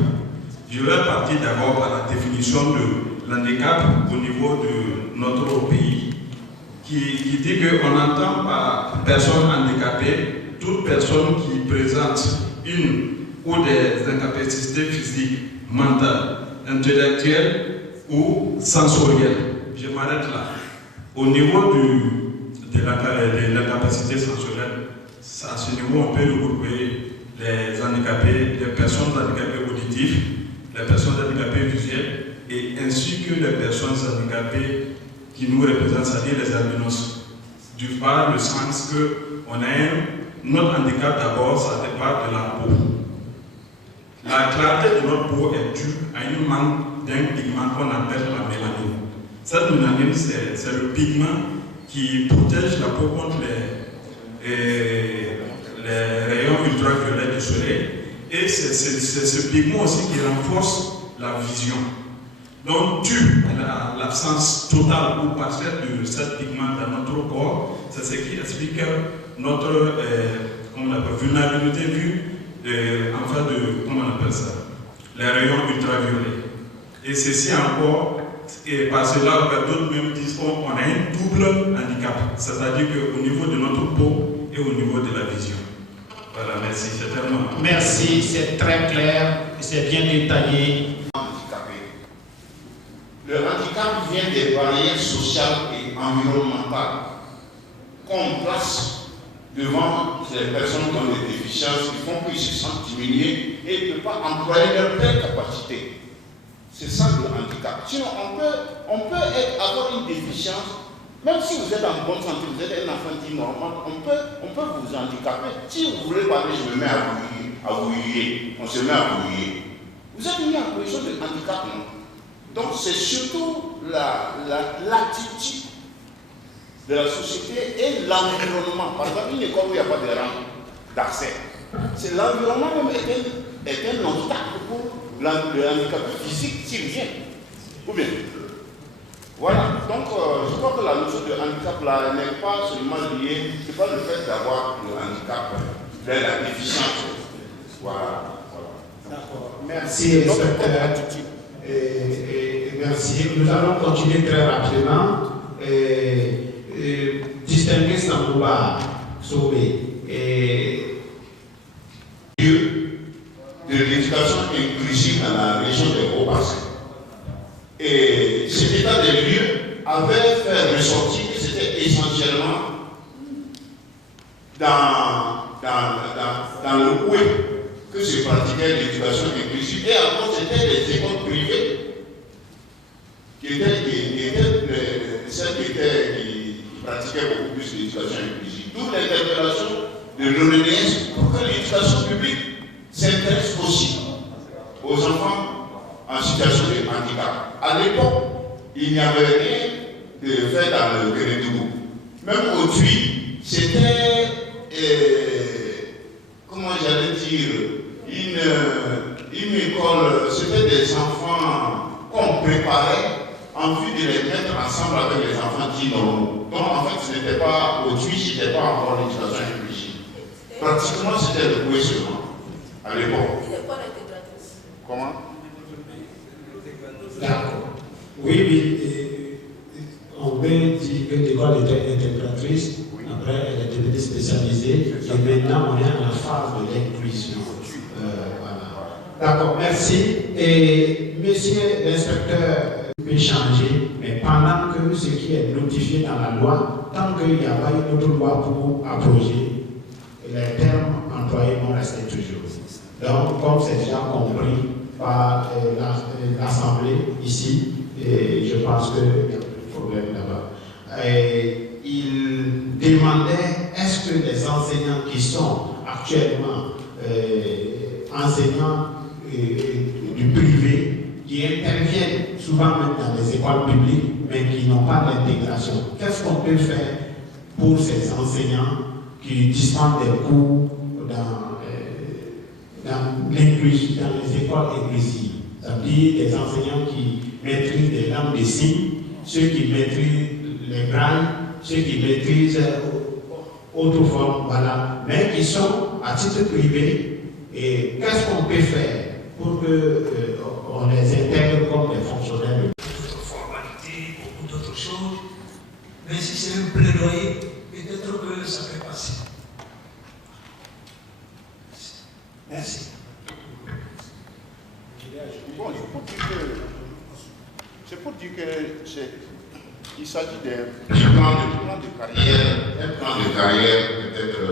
je vais partir d'abord à la définition de l'handicap au niveau de notre pays, qui dit qu'on entend par personne handicapée toute personne qui présente une ou des incapacités physiques, mentales, intellectuelles ou sensorielles. Je m'arrête là. Au niveau de l'incapacité sensorielle, à ce niveau, on peut regrouper les handicapés, les personnes handicapées auditives, les personnes handicapées visuelles, et ainsi que les personnes handicapées qui nous représentent, c'est-à-dire les albinos. Du par le sens que notre handicap d'abord, ça dépend de la peau. La clarté de notre peau est due à une manque d'un pigment qu'on appelle la mélanine. Cette mélanine, c'est le pigment qui protège la peau contre les rayons ultraviolets du soleil. Et c'est ce pigment aussi qui renforce la vision. Donc, dû à l'absence totale ou partielle de ce pigment dans notre corps, c'est ce qui explique notre vulnérabilité vue en fait de, comment on appelle ça, les rayons ultraviolets. Et ceci encore, et par cela, d'autres même disent qu'on a un double handicap, c'est-à-dire qu'au niveau de notre peau et au niveau de la vision. Voilà, merci, c'est tellement... Merci, c'est très clair, c'est bien détaillé. Le handicap vient des barrières sociales et environnementales qu'on place devant les personnes qui ont des déficiences qui font qu'ils se sentent diminués et ne peuvent pas employer leur pleine capacité. C'est ça le handicap. Sinon, on peut avoir une déficience, même si vous êtes en bonne santé, vous êtes un enfant dit normal, on peut vous handicaper. Si vous voulez parler, je me mets à bouiller, on se met à bouiller. Vous êtes mis en position de handicap, non? Donc c'est surtout l'attitude de la société et l'environnement. Par exemple, une école où il n'y a pas de rang d'accès, c'est l'environnement même est un obstacle pour le handicap physique s'il vient. Ou bien. Voilà, donc je crois que la notion de handicap là n'est pas seulement liée, ce n'est pas le fait d'avoir le handicap, mais la déficience. Voilà. D'accord. Merci, inspecteur. Merci. Nous allons continuer très rapidement. Distingué Sambouba Sauvé. Lieu de l'éducation inclusive dans la région des Hauts-Bassins. Et cet état des lieux avait fait ressortir que c'était essentiellement dans le Oué que se pratiquait l'éducation inclusive. Et avant, c'était les écoles privées qui pratiquaient beaucoup plus l'éducation inclusive. D'où l'interpellation de l'ONS pour que l'éducation publique s'intéresse aussi aux enfants en situation de handicap. À l'époque, il n'y avait rien de fait dans le Kérédougou. Même au Tui, c'était, comment j'allais dire, une école, c'était des enfants qu'on préparait en vue de les mettre ensemble avec les enfants dits normaux. Donc en fait, ce n'était pas au Tui, ce n'était pas encore l'éducation inclusive. Pratiquement, c'était le Koué seulement, à l'époque. Comment? D'accord. Oui, on peut dire que l'école était intégratrice, après elle est devenue spécialisée, et maintenant on est à la phase de l'inclusion. Voilà. D'accord, merci. Et monsieur l'inspecteur peut changer, mais pendant que ce qui est notifié dans la loi, tant qu'il n'y a pas une autre loi pour approcher, les termes employés vont rester toujours. Donc, comme c'est déjà compris par l'Assemblée ici, et je pense qu'il n'y a plus de problème là-bas. Il demandait est-ce que les enseignants qui sont actuellement enseignants du privé, qui interviennent souvent même dans les écoles publiques, mais qui n'ont pas d'intégration, qu'est-ce qu'on peut faire pour ces enseignants qui dispensent des cours dans l'inclusion, dans les écoles inclusives? C'est-à-dire des enseignants qui maîtrisent des langues des signes, ceux qui maîtrisent les brailles, ceux qui maîtrisent autres formes, voilà, mais qui sont à titre privé. Et qu'est-ce qu'on peut faire pour qu'on les intègre comme des fonctionnaires? D'autres formalités, beaucoup d'autres choses. Mais si c'est un plaidoyer, peut-être que ça peut passer. Merci. Bon, c'est pour dire que il s'agit d'un plan de carrière peut-être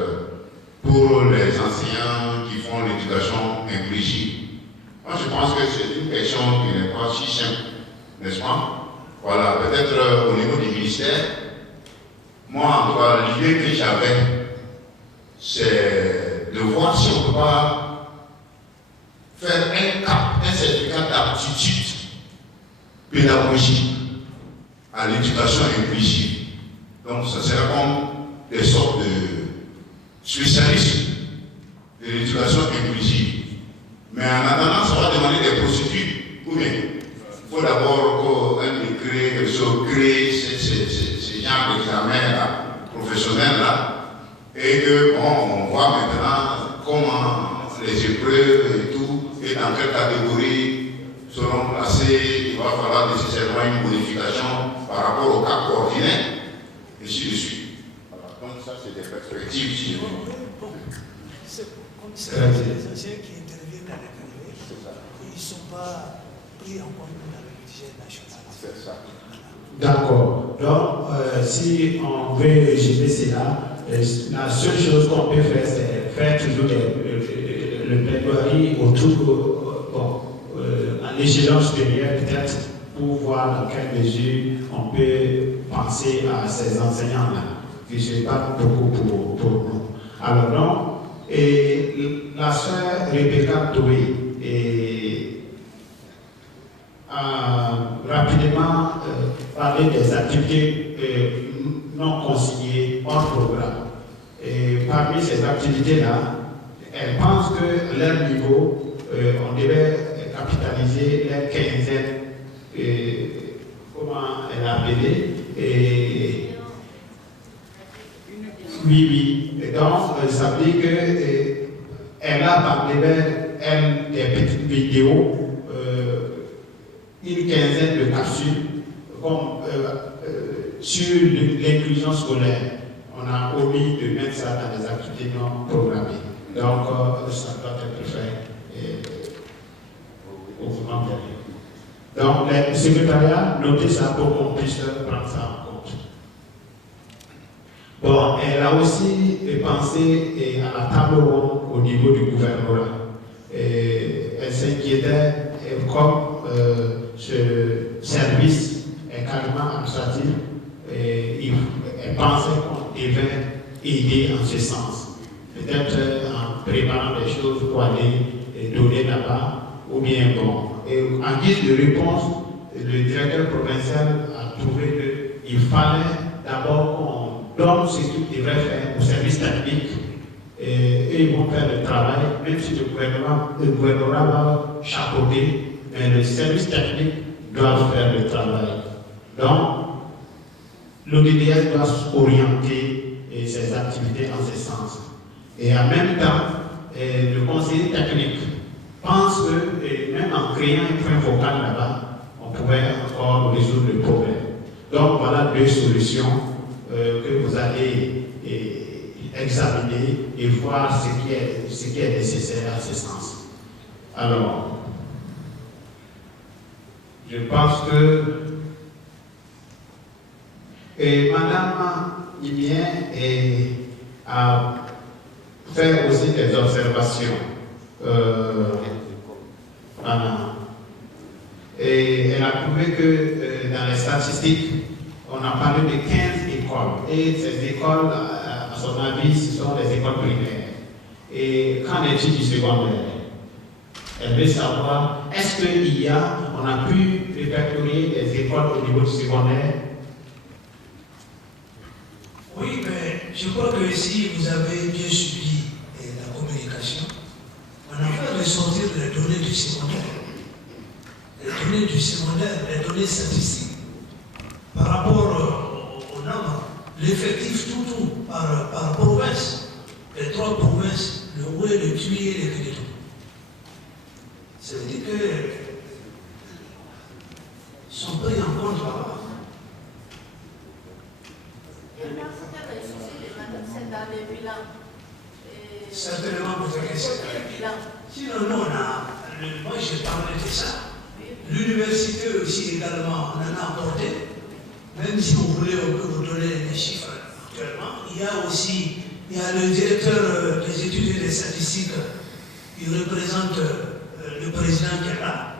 pour les enseignants qui font l'éducation inclusive. Moi, je pense que c'est une question qui n'est pas si simple, n'est-ce pas? Voilà, peut-être au niveau du ministère, moi, en tout cas, l'idée que j'avais, c'est de voir si on ne peut pas faire un certificat d'aptitude pédagogique à l'éducation inclusive. Donc, ça sera comme des sortes de spécialistes de l'éducation inclusive. Mais en attendant, ça va demander des procédures. Ou bien, il faut d'abord qu'un décret crée ces genres d'examens professionnels-là, et que, bon, on voit maintenant comment les épreuves et tout, et dans quelle catégorie seront placées. Il va falloir nécessairement une modification par rapport au cas ordinaire, et ainsi de suite. Voilà. Donc ça, c'est des perspectives. C'est les anciens qui interviennent dans les privés, ils ne sont pas pris en compte dans le budget national. C'est ça. D'accord. Donc, si on veut résumer cela, la seule chose qu'on peut faire, c'est faire toujours le plaidoirie autour, en échelon supérieur peut-être, pour voir dans quelle mesure on peut penser à ces enseignants-là, qui se battent beaucoup pour nous. Alors donc, et la sœur Rebecca Toé a rapidement parlé des activités non consignées hors programme. Et parmi ces activités-là, elle pense que leur niveau, on devait capitaliser leur quinzaine, comment elle a appelé, oui. Et donc, ça veut dire qu'elle a parlé elle des petites vidéos, une quinzaine de capsules comme, sur l'inclusion scolaire. On a omis de mettre ça dans les activités non programmées. Donc, ça doit être fait au moment dernier. Donc, le secrétariat, notez ça pour qu'on puisse prendre ça en compte. Bon, elle a aussi pensé à la table ronde au niveau du gouvernement. Elle s'inquiétait comme ce service est carrément administratif. Elle pensait qu'on devait aider en ce sens. Peut-être en préparant des choses pour aller donner là-bas, ou bien bon. Et en guise de réponse, le directeur provincial a trouvé qu'il fallait d'abord qu'on donne ce qu'ils devraient faire au service technique, et ils vont faire le travail, même si le gouvernement va chapeauter, mais le service technique doit faire le travail. Donc, l'ODDS doit orienter ses activités en ce sens. Et en même temps, le conseiller technique pense que même en créant un point focal là-bas, on pouvait encore résoudre le problème. Donc, voilà deux solutions que vous allez examiner et voir ce qui est nécessaire à ce sens. Alors, je pense que Madame Imien a fait aussi des observations. Et elle a trouvé que dans les statistiques, on a parlé de 15 écoles. Et ces écoles, à son avis, ce sont des écoles primaires. Et qu'en est-il du secondaire? Elle veut savoir, est-ce qu'on a pu répertorier des écoles au niveau du secondaire? Oui, mais je crois que si vous avez bien suivi la communication, on a fait ressortir les données du secondaire. Les données du secondaire, les données statistiques. Par rapport au nombre, l'effectif tout par province, les 3 provinces, le Oué, le Tuy et le Kédougou. Ça veut dire que sont pris en compte là-bas. Certainement, peut-être que c'est un bilan. Sinon, nous, moi j'ai parlé de ça. L'université aussi également, on en a apporté. Même si vous voulez, on peut vous donner les chiffres actuellement. Il y a le directeur des études et des statistiques qui représente le président qui est là.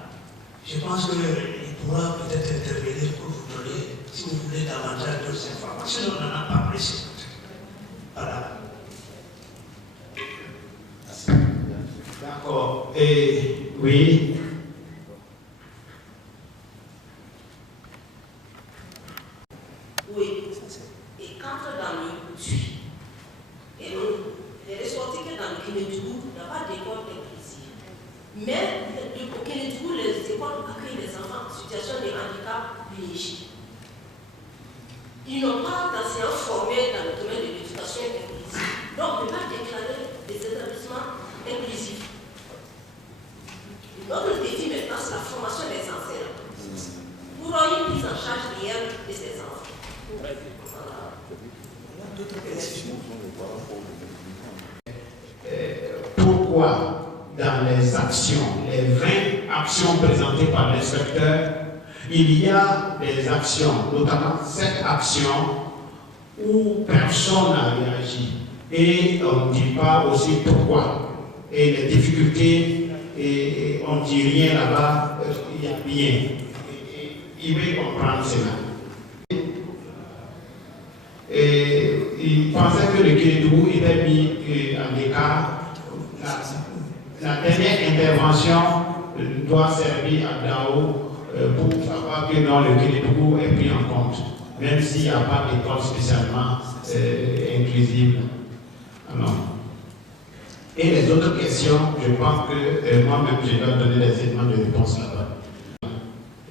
Je pense qu'il pourra peut-être intervenir pour vous donner, si vous voulez, davantage d'autres informations. On en a parlé, c'est voilà. D'accord. Et Oui. Oui. Et quand dans le puits, et les ressortissants dans le Kénédougou n'ont pas d'école inclusive. Mais au Kénédougou, les écoles accueillent les enfants en situation de handicap léger. Ils n'ont pas d'enseignants formés dans le domaine de l'éducation inclusive. Donc, on ne peut pas déclarer des établissements inclusifs. Notre défi maintenant, c'est la formation des enseignants pour avoir une prise en charge réelle de ces enfants. Pourquoi dans les actions, les 20 actions présentées par l'inspecteur, il y a des actions, notamment 7 actions où personne n'a réagi et on ne dit pas aussi pourquoi. Et les difficultés, et on ne dit rien là-bas, il y a bien. Il veut comprendre cela. Et il pensait que le Kénédougou était mis en écart. La dernière intervention doit servir à Dao pour savoir que non, le Kénédougou est pris en compte, même s'il n'y a pas d'école spécialement inclusive. Alors, et les autres questions, je pense que moi-même, je dois donner des éléments de réponse là-bas.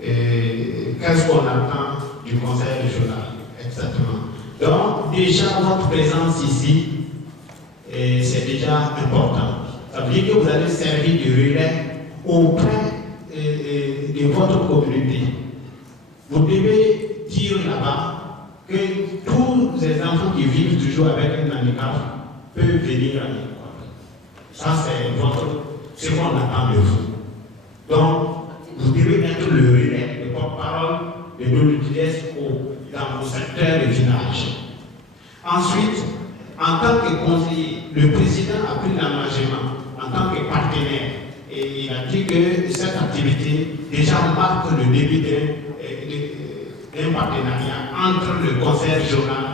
Qu'est-ce qu'on attend du conseil régional exactement? Donc, déjà, votre présence ici, c'est déjà important. Ça veut dire que vous allez servir de relais auprès de votre communauté. Vous devez dire là-bas que tous les enfants qui vivent toujours avec un handicap peuvent venir à l'école. Ça, c'est ce qu'on attend de vous. Donc, vous devez être le relais, le porte-parole de l'UDS dans vos secteurs de village. Ensuite, en tant que conseiller, le président a pris l'engagement en tant que partenaire et il a dit que cette activité déjà marque le début d'un partenariat entre le conseil régional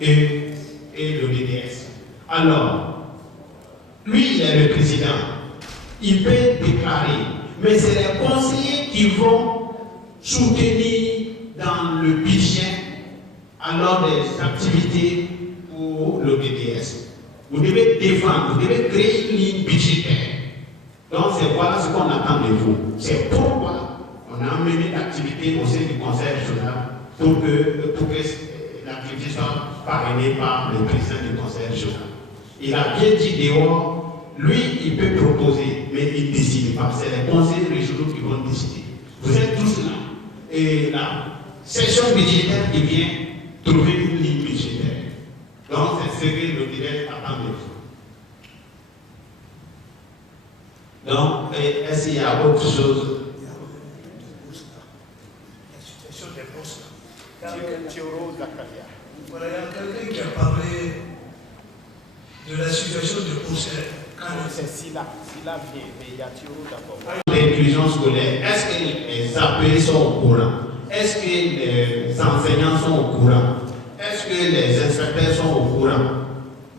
et le DDS. Alors, lui, il est le président. Il peut déclarer, mais c'est les conseillers qui vont soutenir dans le budget alors des activités pour le DDS. Vous devez défendre, vous devez créer une ligne budgétaire. Donc voilà ce qu'on attend de vous. C'est pourquoi on a mené l'activité au sein du conseil régional pour que l'activité soit parrainée par le président du conseil régional. Il a bien dit dehors, lui il peut proposer, mais il ne décide pas. C'est les conseils régionaux qui vont décider. Vous êtes tous là. Et la session budgétaire qui vient trouver une ligne budgétaire. Donc c'est ce que le direct attend de vous. Donc, est-ce qu'il y a autre chose? La situation des postes. Voilà, il y a quelqu'un qui a parlé de la situation des postes. C'est Sila vient, mais il y a Thioro d'abord. L'inclusion scolaire, est-ce que les APE sont au courant? Est-ce que les enseignants sont au courant? Est-ce que les inspecteurs sont au courant?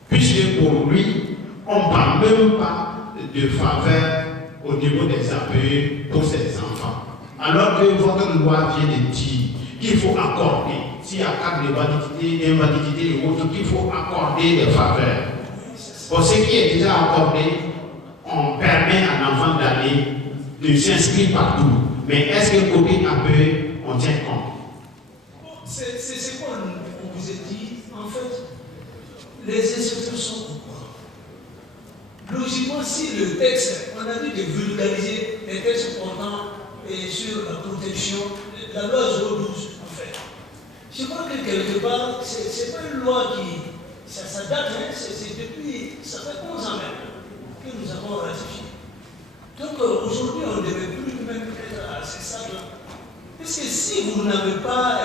Puisque pour lui, on ne parle même pas de faveur au niveau des APE pour ces enfants. Alors que votre loi vient de dire qu'il faut accorder, s'il y a cas d'invalidité et autres, qu'il faut accorder des faveurs. Pour ce qui est déjà accordé, on permet à un enfant d'aller, de s'inscrire partout. Mais est-ce que côté APE, on tient compte? C'est quoi on vous a dit? En fait, les inspecteurs sont au courant. Logiquement, si le texte, on a dit de vulgariser les textes portant sur la protection, la loi 012, en fait. Je crois que quelque part, c'est pas une loi qui. Ça date, hein, c'est depuis. Ça fait 11 ans même que nous avons ratifié. Donc aujourd'hui, on ne devait plus même être à ces stades-là. Parce que si vous n'avez pas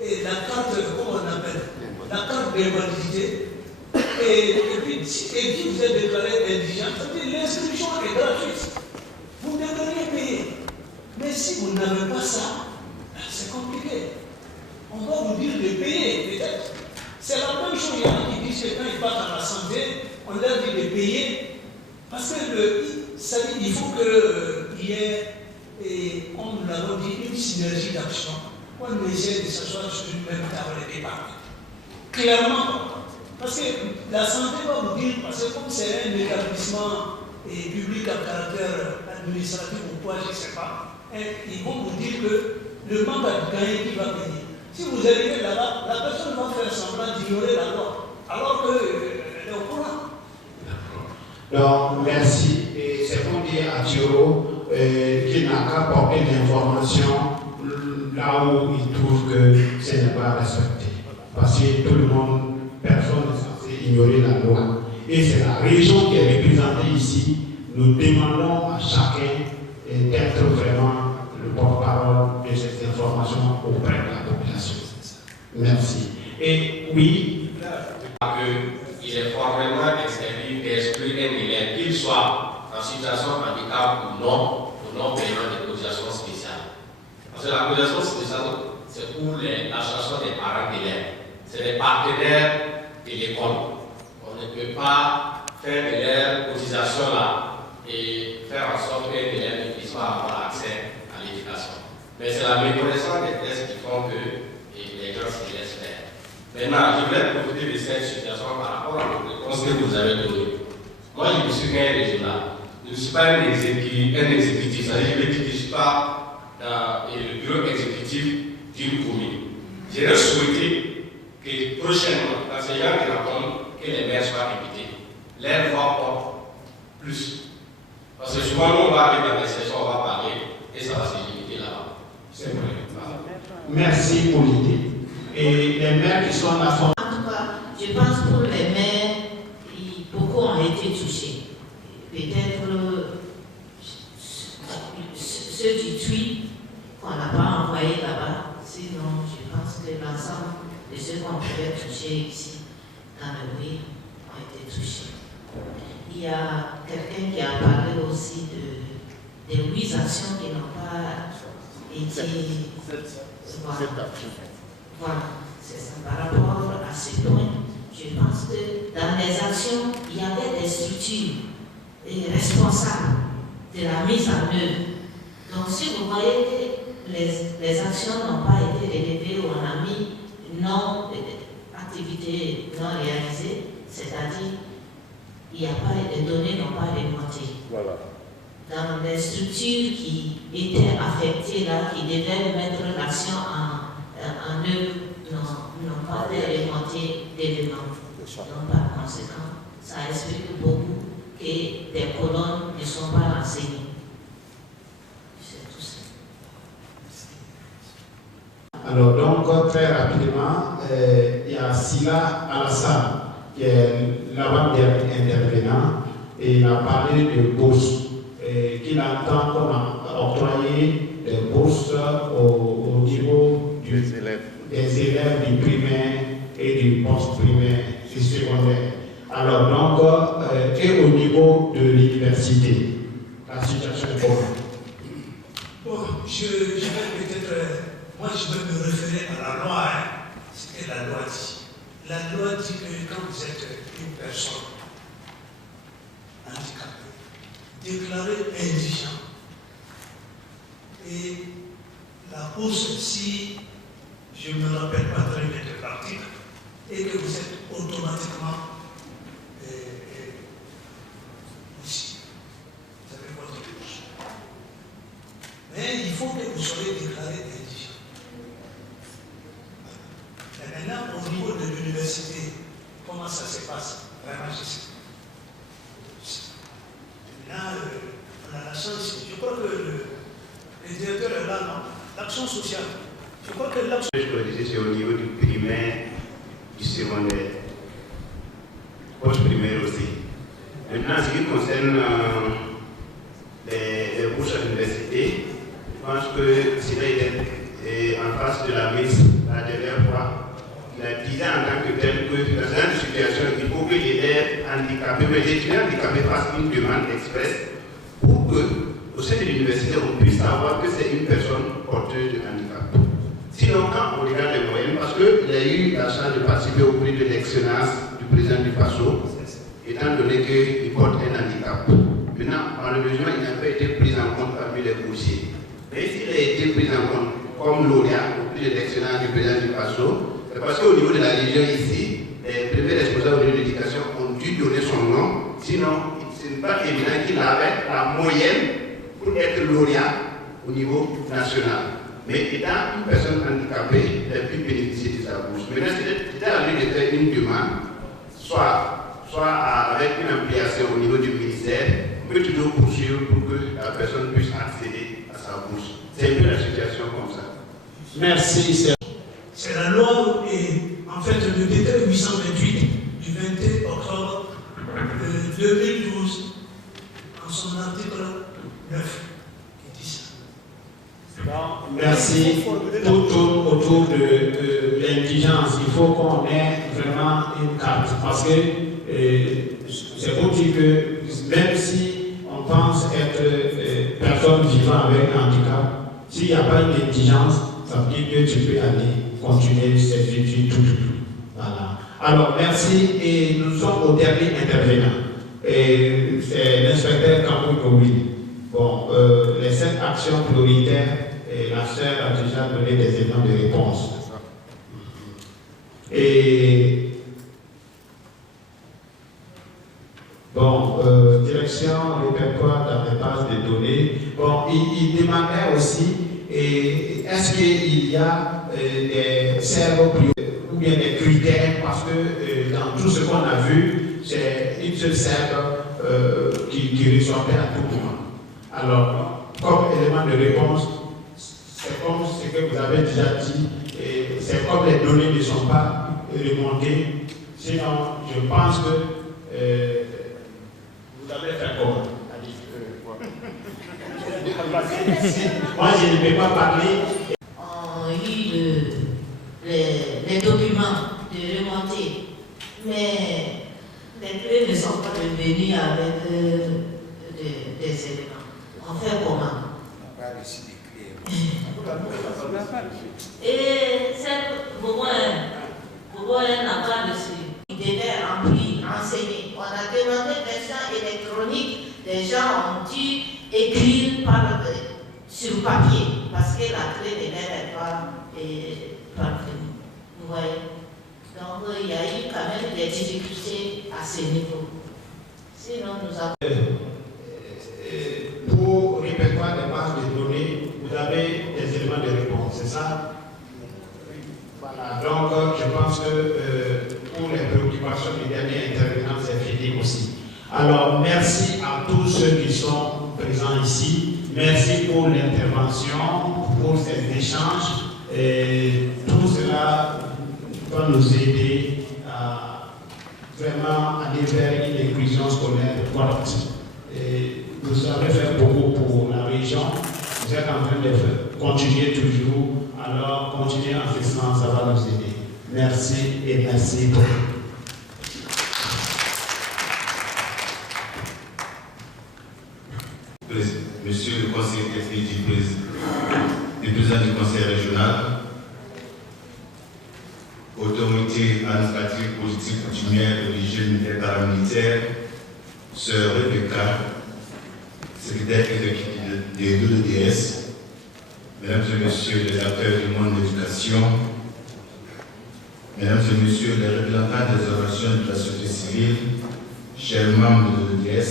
la carte, comment on appelle, la carte d'invalidité, et puis vous êtes déclaré indigent, c'est-à-dire l'inscription est gratuite. Vous ne devez rien payer. Mais si vous n'avez pas ça, c'est compliqué. On va vous dire de payer, peut-être. C'est la même chose, il y en a qui disent que quand ils partent à la santé, on leur dit de payer. Parce que il faut qu'il y ait, comme nous l'avons dit, une synergie d'action. On essaie de s'asseoir sur une même table de départ. Clairement, parce que la santé va vous dire, parce que comme c'est un établissement public à caractère administratif ou quoi, je ne sais pas, ils vont vous dire que le manque à gagner qui va venir. Si vous arrivez là-bas, la personne va faire semblant d'ignorer la loi, alors qu'elle est au courant. Donc, merci. Et c'est pour dire à Thiro qu'il n'a qu'à porter l'information là où il trouve que ce n'est pas respecté. Parce que tout le monde, personne n'est censé ignorer la loi. Et c'est la région qui est représentée ici. Nous demandons à chacun d'être vraiment le porte-parole de cette information auprès de la population. Merci. Et oui. Il est formellement interdit d'exclure un élève, qu'il soit en situation de handicap ou non payant de cotisation spéciale. Parce que la cotisation spéciale, c'est pour l'association des parents d'élèves. C'est les partenaires de l'école. On ne peut pas faire de leur cotisation là et faire en sorte qu'un élève ne puisse pas avoir accès à l'éducation. Mais c'est la méconnaissance des tests qui font que les gens se laissent faire. Maintenant, je voulais profiter de cette situation par rapport à la réponse que vous avez donnée. Moi, je ne suis qu'un régional. Je ne suis pas un exécutif. C'est-à-dire que je ne suis pas dans le bureau exécutif d'une commune. J'aurais souhaité que prochainement, dans ces gens qui rencontrent, que les maires soient invités. Leur voix porte plus. Parce que souvent, nous, on va arriver dans les sessions, on va parler et ça va se limiter là-bas. C'est vrai. Merci pour l'idée. Et les maires qui sont là font. En tout cas, je pense pour les maires, beaucoup ont été touchés. Peut-être ceux du tweet qu'on n'a pas envoyé là-bas. Sinon, je pense que l'ensemble de ceux qu'on pouvait toucher ici dans le pays ont été touchés. Il y a quelqu'un qui a parlé aussi des 8 actions qui n'ont pas été. Voilà, c'est ça. Par rapport à ce point, je pense que dans les actions, il y avait des structures responsables de la mise en œuvre. Donc, si vous voyez que les actions n'ont pas été relevées ou on a mis activités non réalisées, c'est-à-dire il n'y a pas de données n'ont pas remonté. Voilà. Dans les structures qui étaient affectées là, qui devaient mettre l'action en œuvre, n'ont pas de remontée d'éléments. Donc par conséquent, ça explique beaucoup que des colonnes ne sont pas renseignées. C'est tout ça. Alors donc très rapidement, il y a Sila Alassane qui est l'avant-dernier intervenant et il a parlé de bourses qu'il entend qu'on a octroyé des bourses au niveau des élèves du primaire et du post-primaire et secondaire. Alors donc, et au niveau de l'université, la situation est comment? Bon, je vais peut-être, moi je vais me référer à la loi, ce que la loi dit. La loi dit que quand vous êtes une personne handicapée, déclarée indigente, et la bourse, si je ne me rappelle pas très bien de l'article, et que vous êtes automatiquement aussi, vous avez votre bourse. Mais il faut que vous soyez déclaré indigent. Et maintenant, au niveau de l'université, comment ça se passe? Vraiment, je sais. Maintenant, on a la chance. Je crois que le directeur est là, non? L'action sociale. Je crois que l'action. Je peux dire c'est au niveau du primaire, du secondaire, post-primaire aussi. Maintenant, ce qui concerne les bourses à l'université, je pense que c'est en face de la mise la dernière fois. Il disait en tant que tel que dans une situation, il faut que l'élève handicapé, mais les étudiants handicapés fassent une demande express pour que, au sein de l'université, on puisse savoir que c'est une personne porteuse de handicap. Sinon, quand on regarde les moyennes, parce qu'il a eu la chance de participer au prix de l'excellence du président du PASO, étant donné qu'il porte un handicap. Maintenant, malheureusement, il n'a pas été Mais s'il a été pris en compte comme lauréat au prix de l'excellence du président du PASO, c'est parce qu'au niveau de la région ici, les premiers responsables de l'éducation ont dû donner son nom, sinon ce n'est pas évident qu'il avait la moyenne pour être lauréat au niveau national. Mais étant une personne handicapée, il a pu bénéficier de sa bourse. Maintenant, c'était à lui de faire une demande, soit avec une ampliation au niveau du ministère, on peut toujours poursuivre pour que la personne puisse accéder à sa bourse. C'est un peu la situation comme ça. Merci. C'est la loi, en fait, le décret 828 du 21 octobre 2012, en son article 9, qui dit ça. Merci. Tout tourne autour de l'indigence. Il faut qu'on ait vraiment une carte. Parce que c'est pour dire que même si on pense être personne vivant avec un handicap, s'il n'y a pas une indigence, ça veut dire que tu peux aller continuer cette étude tout. Voilà. Alors, merci. Et nous sommes au dernier intervenant. C'est l'inspecteur Kamoukoui. Bon, les 7 actions prioritaires, la sœur a déjà donné des éléments de réponse. Et bon, direction répertoire dans les bases de données. Bon, il demandait aussi, est-ce qu'il y a des serveurs ou bien des critères, parce que dans tout ce qu'on a vu, c'est une seule serve qui ressortait à tout moment. Alors, comme élément de réponse, c'est comme ce que vous avez déjà dit, c'est comme les données ne sont pas remontées. Sinon, je pense que vous allez faire comment? Moi, je ne peux pas parler. On eu les documents de remontée, mais les clés ne sont pas devenus avec des éléments. On fait comment? Et cette Bobo n'a pas reçu. Il devait remplir, enseigner. On a demandé version électronique. Les gens ont dû écrire sur papier parce que la clé n'était pas parvenue. Vous voyez? Donc il y a eu quand même des difficultés à ce niveau. Sinon, nous avons. Pour répertoire des bases de données, vous avez des éléments de réponse, c'est ça? Voilà. Donc, je pense que pour les préoccupations des derniers intervenants, c'est fini aussi. Alors, merci à tous ceux qui sont présents ici. Merci pour l'intervention, pour cet échange. Et tout cela va nous aider à vraiment aller vers une inclusion scolaire forte. Et vous avez fait beaucoup pour la région. Vous êtes en train de continuer toujours. Alors, continuez en ce sens, ça va nous aider. Merci et merci beaucoup. Monsieur le conseiller technique du président du conseil régional, autorité administrative, politique, coutumière, religieuse, militaire, paramilitaire, sœur Rebecca, secrétaire exécutif des l'EDS, mesdames et messieurs les acteurs du monde de l'éducation, mesdames et messieurs les représentants des organisations de la société civile, chers membres de l'EDS,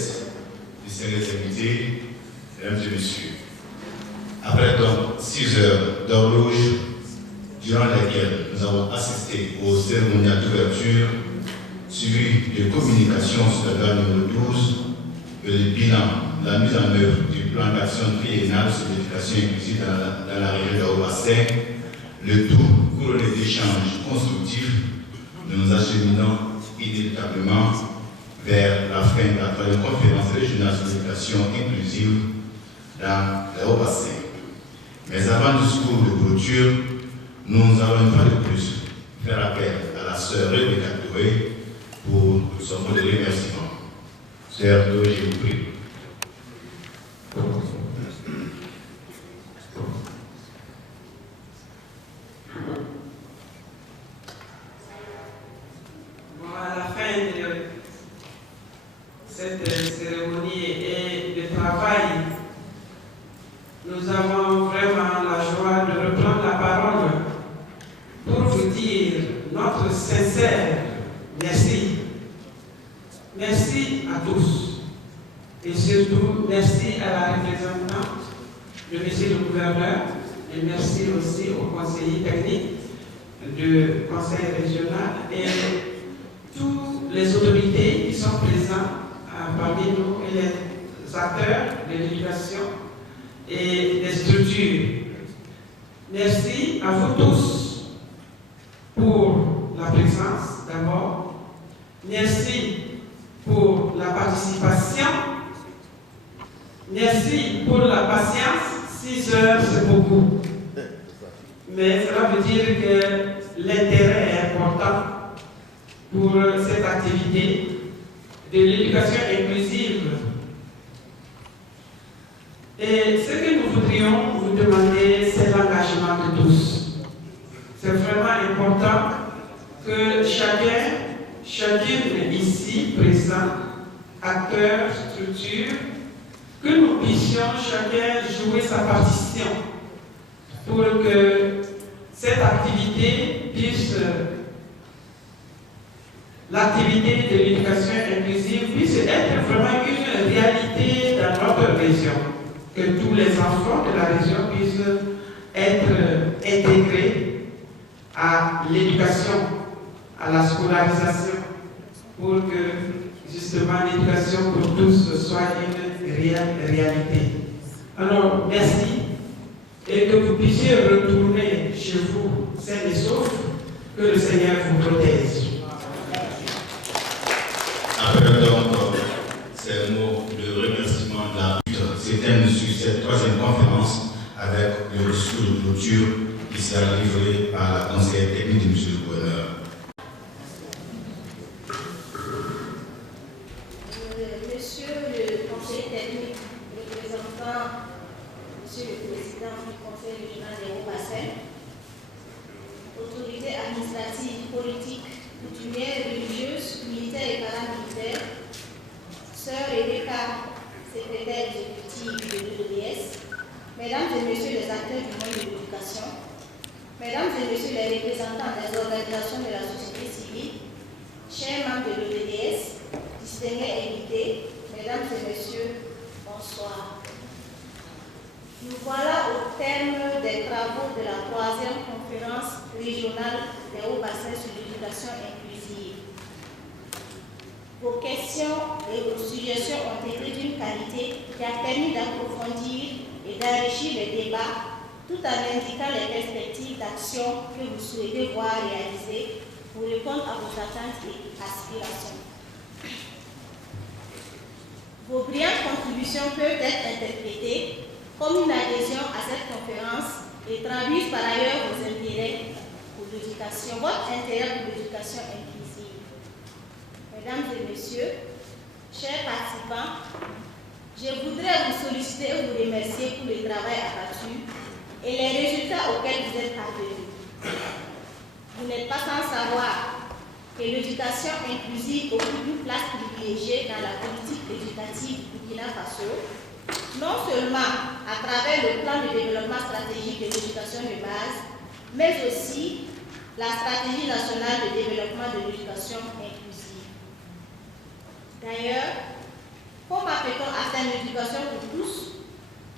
distingués invités, mesdames et messieurs, après donc 6 heures d'horloge durant lesquelles nous avons assisté au cérémonial d'ouverture, suivi de communication sur la loi numéro 12 et le bilan de la mise en œuvre du plan d'action triennal sur l'éducation inclusive dans la région de Haut-Bassin, le tout couronné d'échanges constructifs, nous nous acheminons inévitablement vers la fin de la 3e conférence régionale sur l'éducation inclusive dans le Haut-Bassin. Mais avant le discours de clôture, nous allons une fois de plus faire appel à la sœur Rebecca Doué pour son mot de remerciement. Sœur Doué, je vous prie. Bon, à la fin de cette cérémonie et de travail, nous avons vraiment gouverneur et merci aussi aux conseillers techniques du conseil régional et toutes les autorités qui sont présentes parmi nous et les acteurs de l'éducation et des structures. Merci à vous tous pour la présence d'abord. Merci pour la participation. Merci pour la patience. 6 heures, c'est beaucoup. Mais cela veut dire que l'intérêt est important pour cette activité de l'éducation inclusive. Et ce que nous voudrions vous demander, c'est l'engagement de tous. C'est vraiment important que chacune ici présent, acteur, structure, que nous puissions chacun jouer sa partition pour que cette activité puisse, l'activité de l'éducation inclusive puisse être vraiment une réalité dans notre région, que tous les enfants de la région puissent être intégrés à l'éducation, à la scolarisation, pour que justement l'éducation pour tous soit une réalité. Alors, merci, et que vous puissiez retourner chez vous sains et saufs, que le Seigneur vous protège. Après donc ces mots de remerciement de la lutte, c'était sur cette troisième conférence avec le discours de clôture qui sera livré par la conseillère technique de M. le gouverneur. Monsieur le conseiller technique, représentant Monsieur le président du conseil régional des Hauts-Bassins, autorités administratives, politiques, coutumières, religieuses, militaires et paramilitaires, sœurs et Rebecca, secrétaire exécutive de l'EDS, mesdames et messieurs les acteurs du monde de l'éducation, mesdames et messieurs les représentants des organisations de la société civile, chers membres de l'EDS, distingués invités, mesdames et messieurs, bonsoir. Nous voilà au terme des travaux de la 3e conférence régionale des Hauts-Bassins sur l'éducation inclusive. Vos questions et vos suggestions ont été d'une qualité qui a permis d'approfondir et d'enrichir les débats tout en indiquant les perspectives d'action que vous souhaitez voir réalisées pour répondre à vos attentes et aspirations. Vos brillantes contributions peuvent être interprétées comme une adhésion à cette conférence et traduisent par ailleurs vos intérêts pour l'éducation, votre intérêt pour l'éducation inclusive. Mesdames et messieurs, chers participants, je voudrais vous solliciter et vous remercier pour le travail abattu et les résultats auxquels vous êtes parvenus. Vous n'êtes pas sans savoir que l'éducation inclusive occupe une place privilégiée dans la politique éducative du Burkina Faso, non seulement à travers le plan de développement stratégique de l'éducation de base, mais aussi la stratégie nationale de développement de l'éducation inclusive. D'ailleurs, comment peut-on atteindre l'éducation pour tous,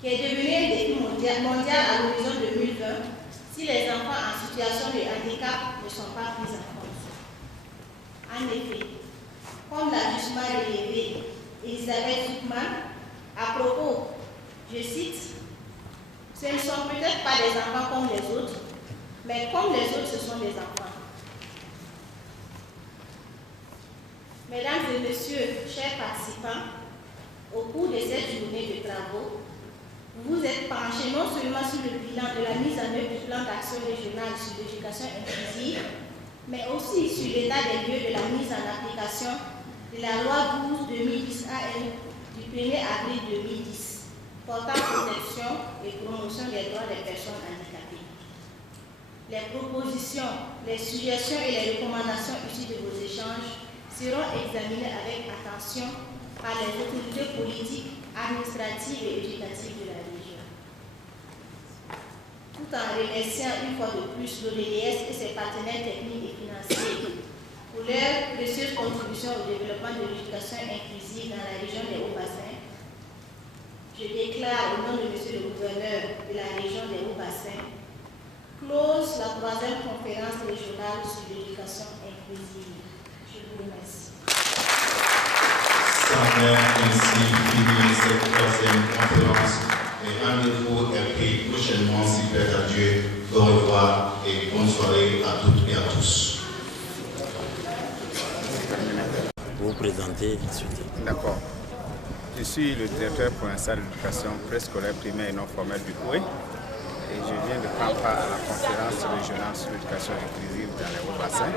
qui est devenu un défi mondial à l'horizon 2020, si les enfants en situation de handicap ne sont pas pris en compte? En effet, comme l'a justement relevé Elisabeth Zuckman, à propos, je cite, « Ce ne sont peut-être pas des enfants comme les autres, mais comme les autres, ce sont des enfants. » Mesdames et messieurs, chers participants, au cours de cette journée de travaux, vous vous êtes penchés non seulement sur le bilan de la mise en œuvre du plan d'action régional sur l'éducation inclusive, mais aussi sur l'état des lieux de la mise en application de la loi 12-2010 AM du 1er avril 2010, portant protection et promotion des droits des personnes handicapées. Les propositions, les suggestions et les recommandations issues de vos échanges seront examinées avec attention par les autorités politiques, administratives et éducatives de la région. Tout en remerciant une fois de plus l'ODDS et ses partenaires techniques et financiers pour leur précieuse contribution au développement de l'éducation inclusive dans la région des Hauts-Bassins, je déclare au nom de Monsieur le gouverneur de la région des Hauts-Bassins close la 3e conférence régionale sur l'éducation inclusive. Je vous remercie. Sans ainsi finir cette 3e conférence et rendez-vous est pris prochainement si plaît à Dieu. Au revoir et bonne soirée à toutes et à tous. Vous présentez ensuite. D'accord. Je suis le directeur provincial de l'éducation préscolaire primaire et non formelle du Houé et je viens de prendre part à la conférence régionale sur l'éducation inclusive dans les Hauts-Bassins.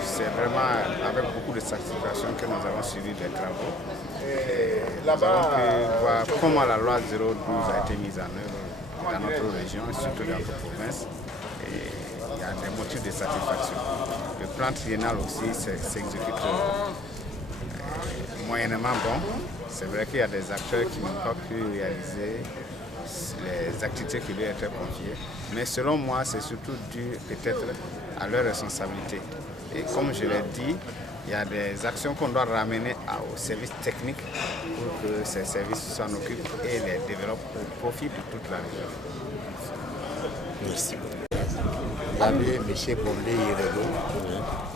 C'est vraiment avec beaucoup de satisfaction que nous avons suivi des travaux. Nous avons pu voir comment la loi 012 a été mise en œuvre dans notre région, surtout dans notre province. Et il y a des motifs de satisfaction. Le plan triennal aussi s'exécute moyennement bon. C'est vrai qu'il y a des acteurs qui n'ont pas pu réaliser les activités qui lui étaient confiées. Mais selon moi, c'est surtout dû peut-être à leur responsabilité. Et comme je l'ai dit, il y a des actions qu'on doit ramener aux services techniques pour que ces services s'en occupent et les développent au profit de toute la région. Merci. Vous avez M. Bombé Hirelo,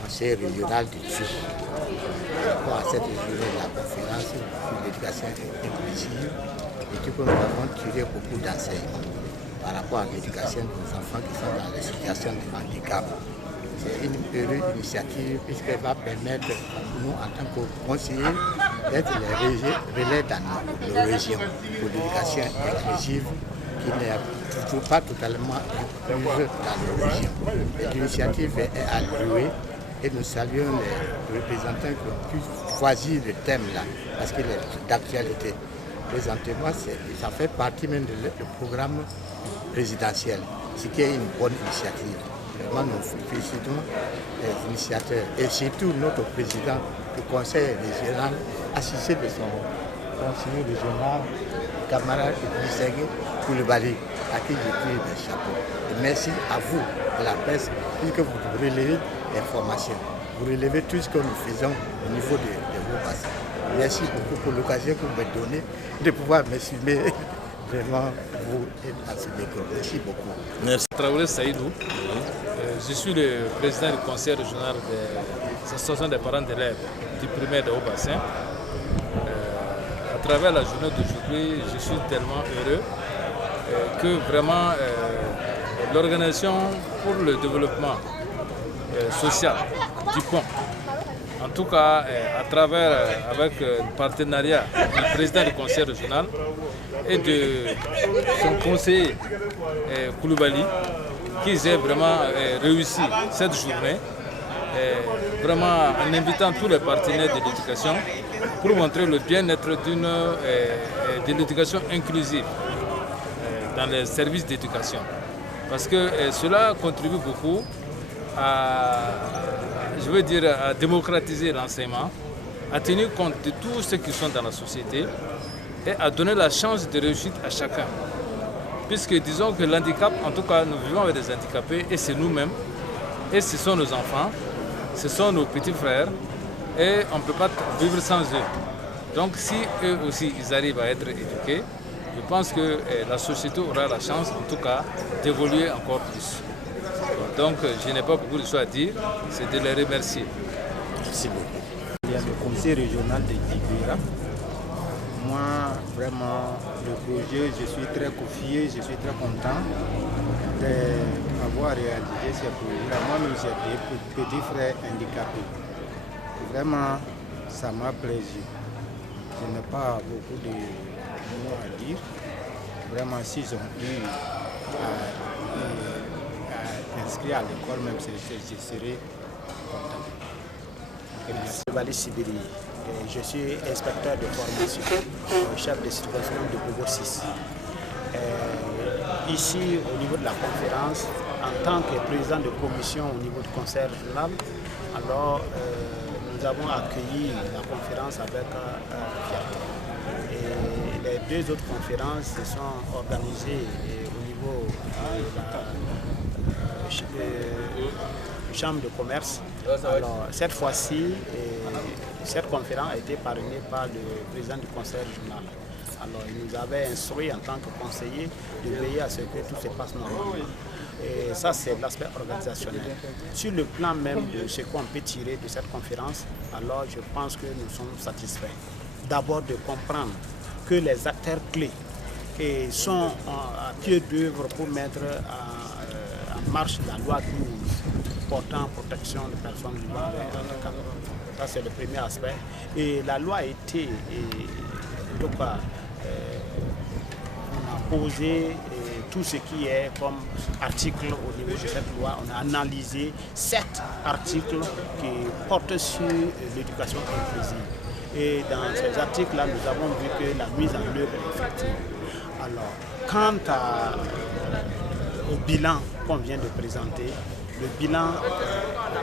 conseiller régional du TU. Par rapport à cette journée de la conférence sur l'éducation inclusive, et que nous avons tiré beaucoup d'enseignements par rapport à l'éducation de nos enfants qui sont dans les situations de handicap. C'est une heureuse initiative puisqu'elle va permettre à nous, en tant que conseillers, d'être les relais dans nos régions pour l'éducation inclusive qui n'est toujours pas totalement incluse dans nos régions. L'initiative est à louer et nous saluons les représentants qui ont pu choisir le thème là parce qu'il est d'actualité. Présentement, ça fait partie même du programme présidentiel, ce qui est une bonne initiative. Vraiment, nous félicitons les initiateurs et surtout notre président du conseil régional, assisté de son conseiller régional, camarade Idrissa Coulibaly, à qui je tire le chapeau. Et merci à vous, de la presse, puisque vous relevez l'information. Vous relevez tout ce que nous faisons au niveau de vos bassins. Merci beaucoup pour l'occasion que vous me donnez de pouvoir m'exprimer vraiment vous et à ce micro. Merci beaucoup. Merci. Traoré Saïdou, je suis le président du conseil régional des associations des parents d'élèves du primaire de Haut-Bassin. À travers la journée d'aujourd'hui, je suis tellement heureux que vraiment l'organisation pour le développement social du pont, en tout cas à travers avec le partenariat du président du conseil régional et de son conseiller Coulibaly, qu'ils aient vraiment réussi cette journée, vraiment en invitant tous les partenaires de l'éducation pour montrer le bien-être de l'éducation inclusive dans les services d'éducation. Parce que cela contribue beaucoup à démocratiser l'enseignement, à tenir compte de tous ceux qui sont dans la société et à donner la chance de réussite à chacun. Puisque disons que l'handicap, en tout cas nous vivons avec des handicapés et c'est nous-mêmes, et ce sont nos enfants, ce sont nos petits frères et on ne peut pas vivre sans eux. Donc si eux aussi ils arrivent à être éduqués, je pense que la société aura la chance en tout cas d'évoluer encore plus. Donc je n'ai pas beaucoup de choses à dire, c'est de les remercier. Merci beaucoup. Il y a le conseil régional de Dibéra. Moi, vraiment, le projet, je suis très confié, je suis très content d'avoir réalisé ce projet. Moi-même, j'ai des petits frères handicapés. Vraiment, ça m'a plaisir. Je n'ai pas beaucoup de mots à dire. Vraiment, s'ils ont eu à inscrire à l'école, même je serais content. Valis Sibiri. Je suis inspecteur de formation, chef de circonscription de Bobo 6. Ici, au niveau de la conférence, en tant que président de commission au niveau du conseil régional, alors nous avons accueilli la conférence avec fierté. Et les deux autres conférences se sont organisées au niveau de la chambre de commerce. Alors, cette fois-ci, cette conférence a été parrainée par le président du conseil régional. Alors il nous avait instruit en tant que conseiller de veiller à ce que tout se passe normalement. Et ça, c'est l'aspect organisationnel. Sur le plan même de ce qu'on peut tirer de cette conférence, alors je pense que nous sommes satisfaits. D'abord de comprendre que les acteurs clés sont à pied d'œuvre pour mettre en marche la loi 12 portant protection des personnes vivant avec handicap. Ça, c'est le premier aspect. Et la loi a été, en tout cas, on a posé tout ce qui est comme article au niveau de cette loi. On a analysé 7 articles qui portent sur l'éducation inclusive. Et dans ces articles-là, nous avons vu que la mise en œuvre est effective. Alors, quant au bilan qu'on vient de présenter, le bilan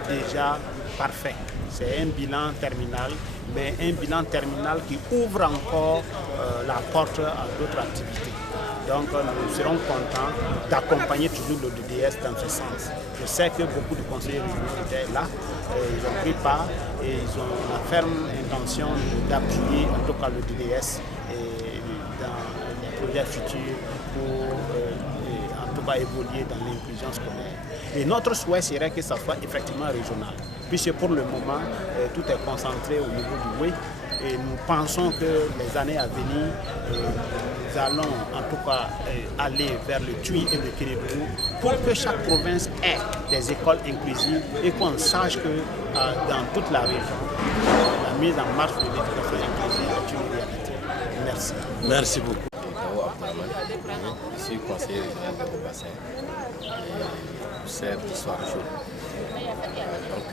est déjà parfait. C'est un bilan terminal, mais un bilan terminal qui ouvre encore la porte à d'autres activités. Donc nous serons contents d'accompagner toujours l'ODDS dans ce sens. Je sais que beaucoup de conseillers régionaux étaient là, ils ont pris part et ils ont la ferme intention d'appuyer en tout cas l'ODDS dans les projets futurs pour en tout cas évoluer dans l'inclusion scolaire. Et notre souhait serait que ça soit effectivement régional, puisque pour le moment tout est concentré au niveau du WE. Et nous pensons que les années à venir, nous allons en tout cas aller vers le TUI et le Kérédougou pour que chaque province ait des écoles inclusives et qu'on sache que dans toute la région, la mise en marche de l'éducation inclusive est une réalité. Merci. Merci beaucoup. Je suis conseiller régional de Haut-Bassin et sers d'histoire chaude. Donc,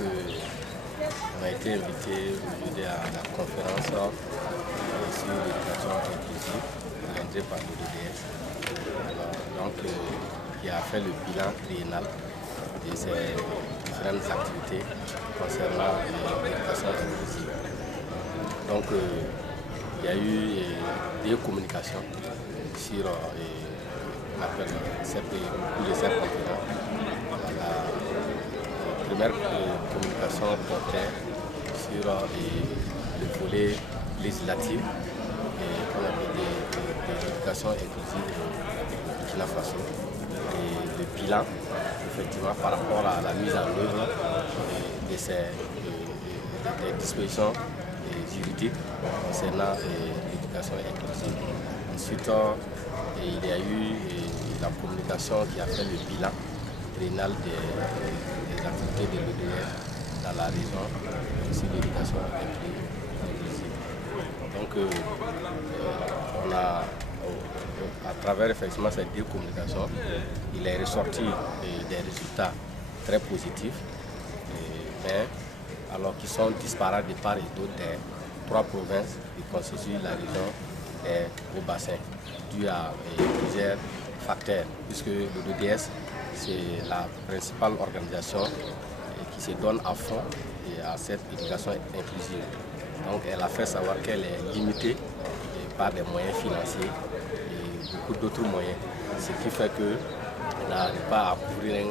on a été invité aujourd'hui à la conférence sur l'éducation inclusive organisée par l'ODDS. Donc, qui a fait le bilan triennal de ces différentes activités concernant l'éducation inclusive. Donc, il y a eu des communications sur cette conférence. La première communication portait sur le volet législatif qu'on appelle l'éducation inclusive de Burkina Faso et le bilan effectivement par rapport à la mise en œuvre de ces dispositions juridiques concernant l'éducation inclusive. Ensuite, il y a eu la communication qui a fait le bilan triennal des activités de l'ODDS dans la région sur l'éducation inclusive. Donc, on a, à travers effectivement cette deux communications, il est ressorti des résultats très positifs, mais alors qui sont disparates de part et d'autre des 3 provinces qui constituent la région au bassin, dû à plusieurs facteurs, puisque l'ODDS c'est la principale organisation qui se donne à fond à cette éducation inclusive. Donc elle a fait savoir qu'elle est limitée par des moyens financiers et beaucoup d'autres moyens, ce qui fait qu'elle n'arrive pas à couvrir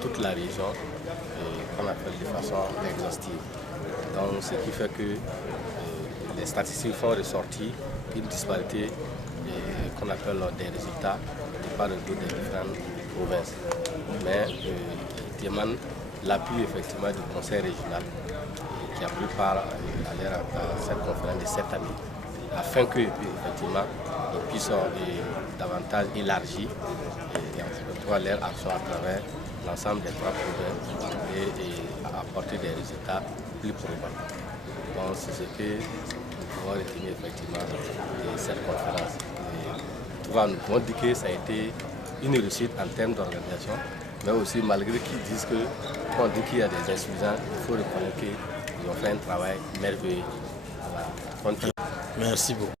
toute la région qu'on appelle de façon exhaustive. Donc ce qui fait que les statistiques font ressortir une disparité qu'on appelle des résultats de part et d'autre des différentes provinces. Mais il demande l'appui effectivement du conseil régional qui a pris part à cette conférence de cette année afin que effectivement ils puissent davantage élargir leur action à travers l'ensemble des 3 provinces et apporter des résultats plus probants. Donc c'est ce que nous pouvons retenir effectivement de cette conférence. Nous pouvons dire que ça a été une réussite en termes d'organisation, mais aussi malgré qu'ils disent qu'on dit qu'il y a des insuffisances, il faut reconnaître qu'ils ont fait un travail merveilleux. Voilà. Merci beaucoup.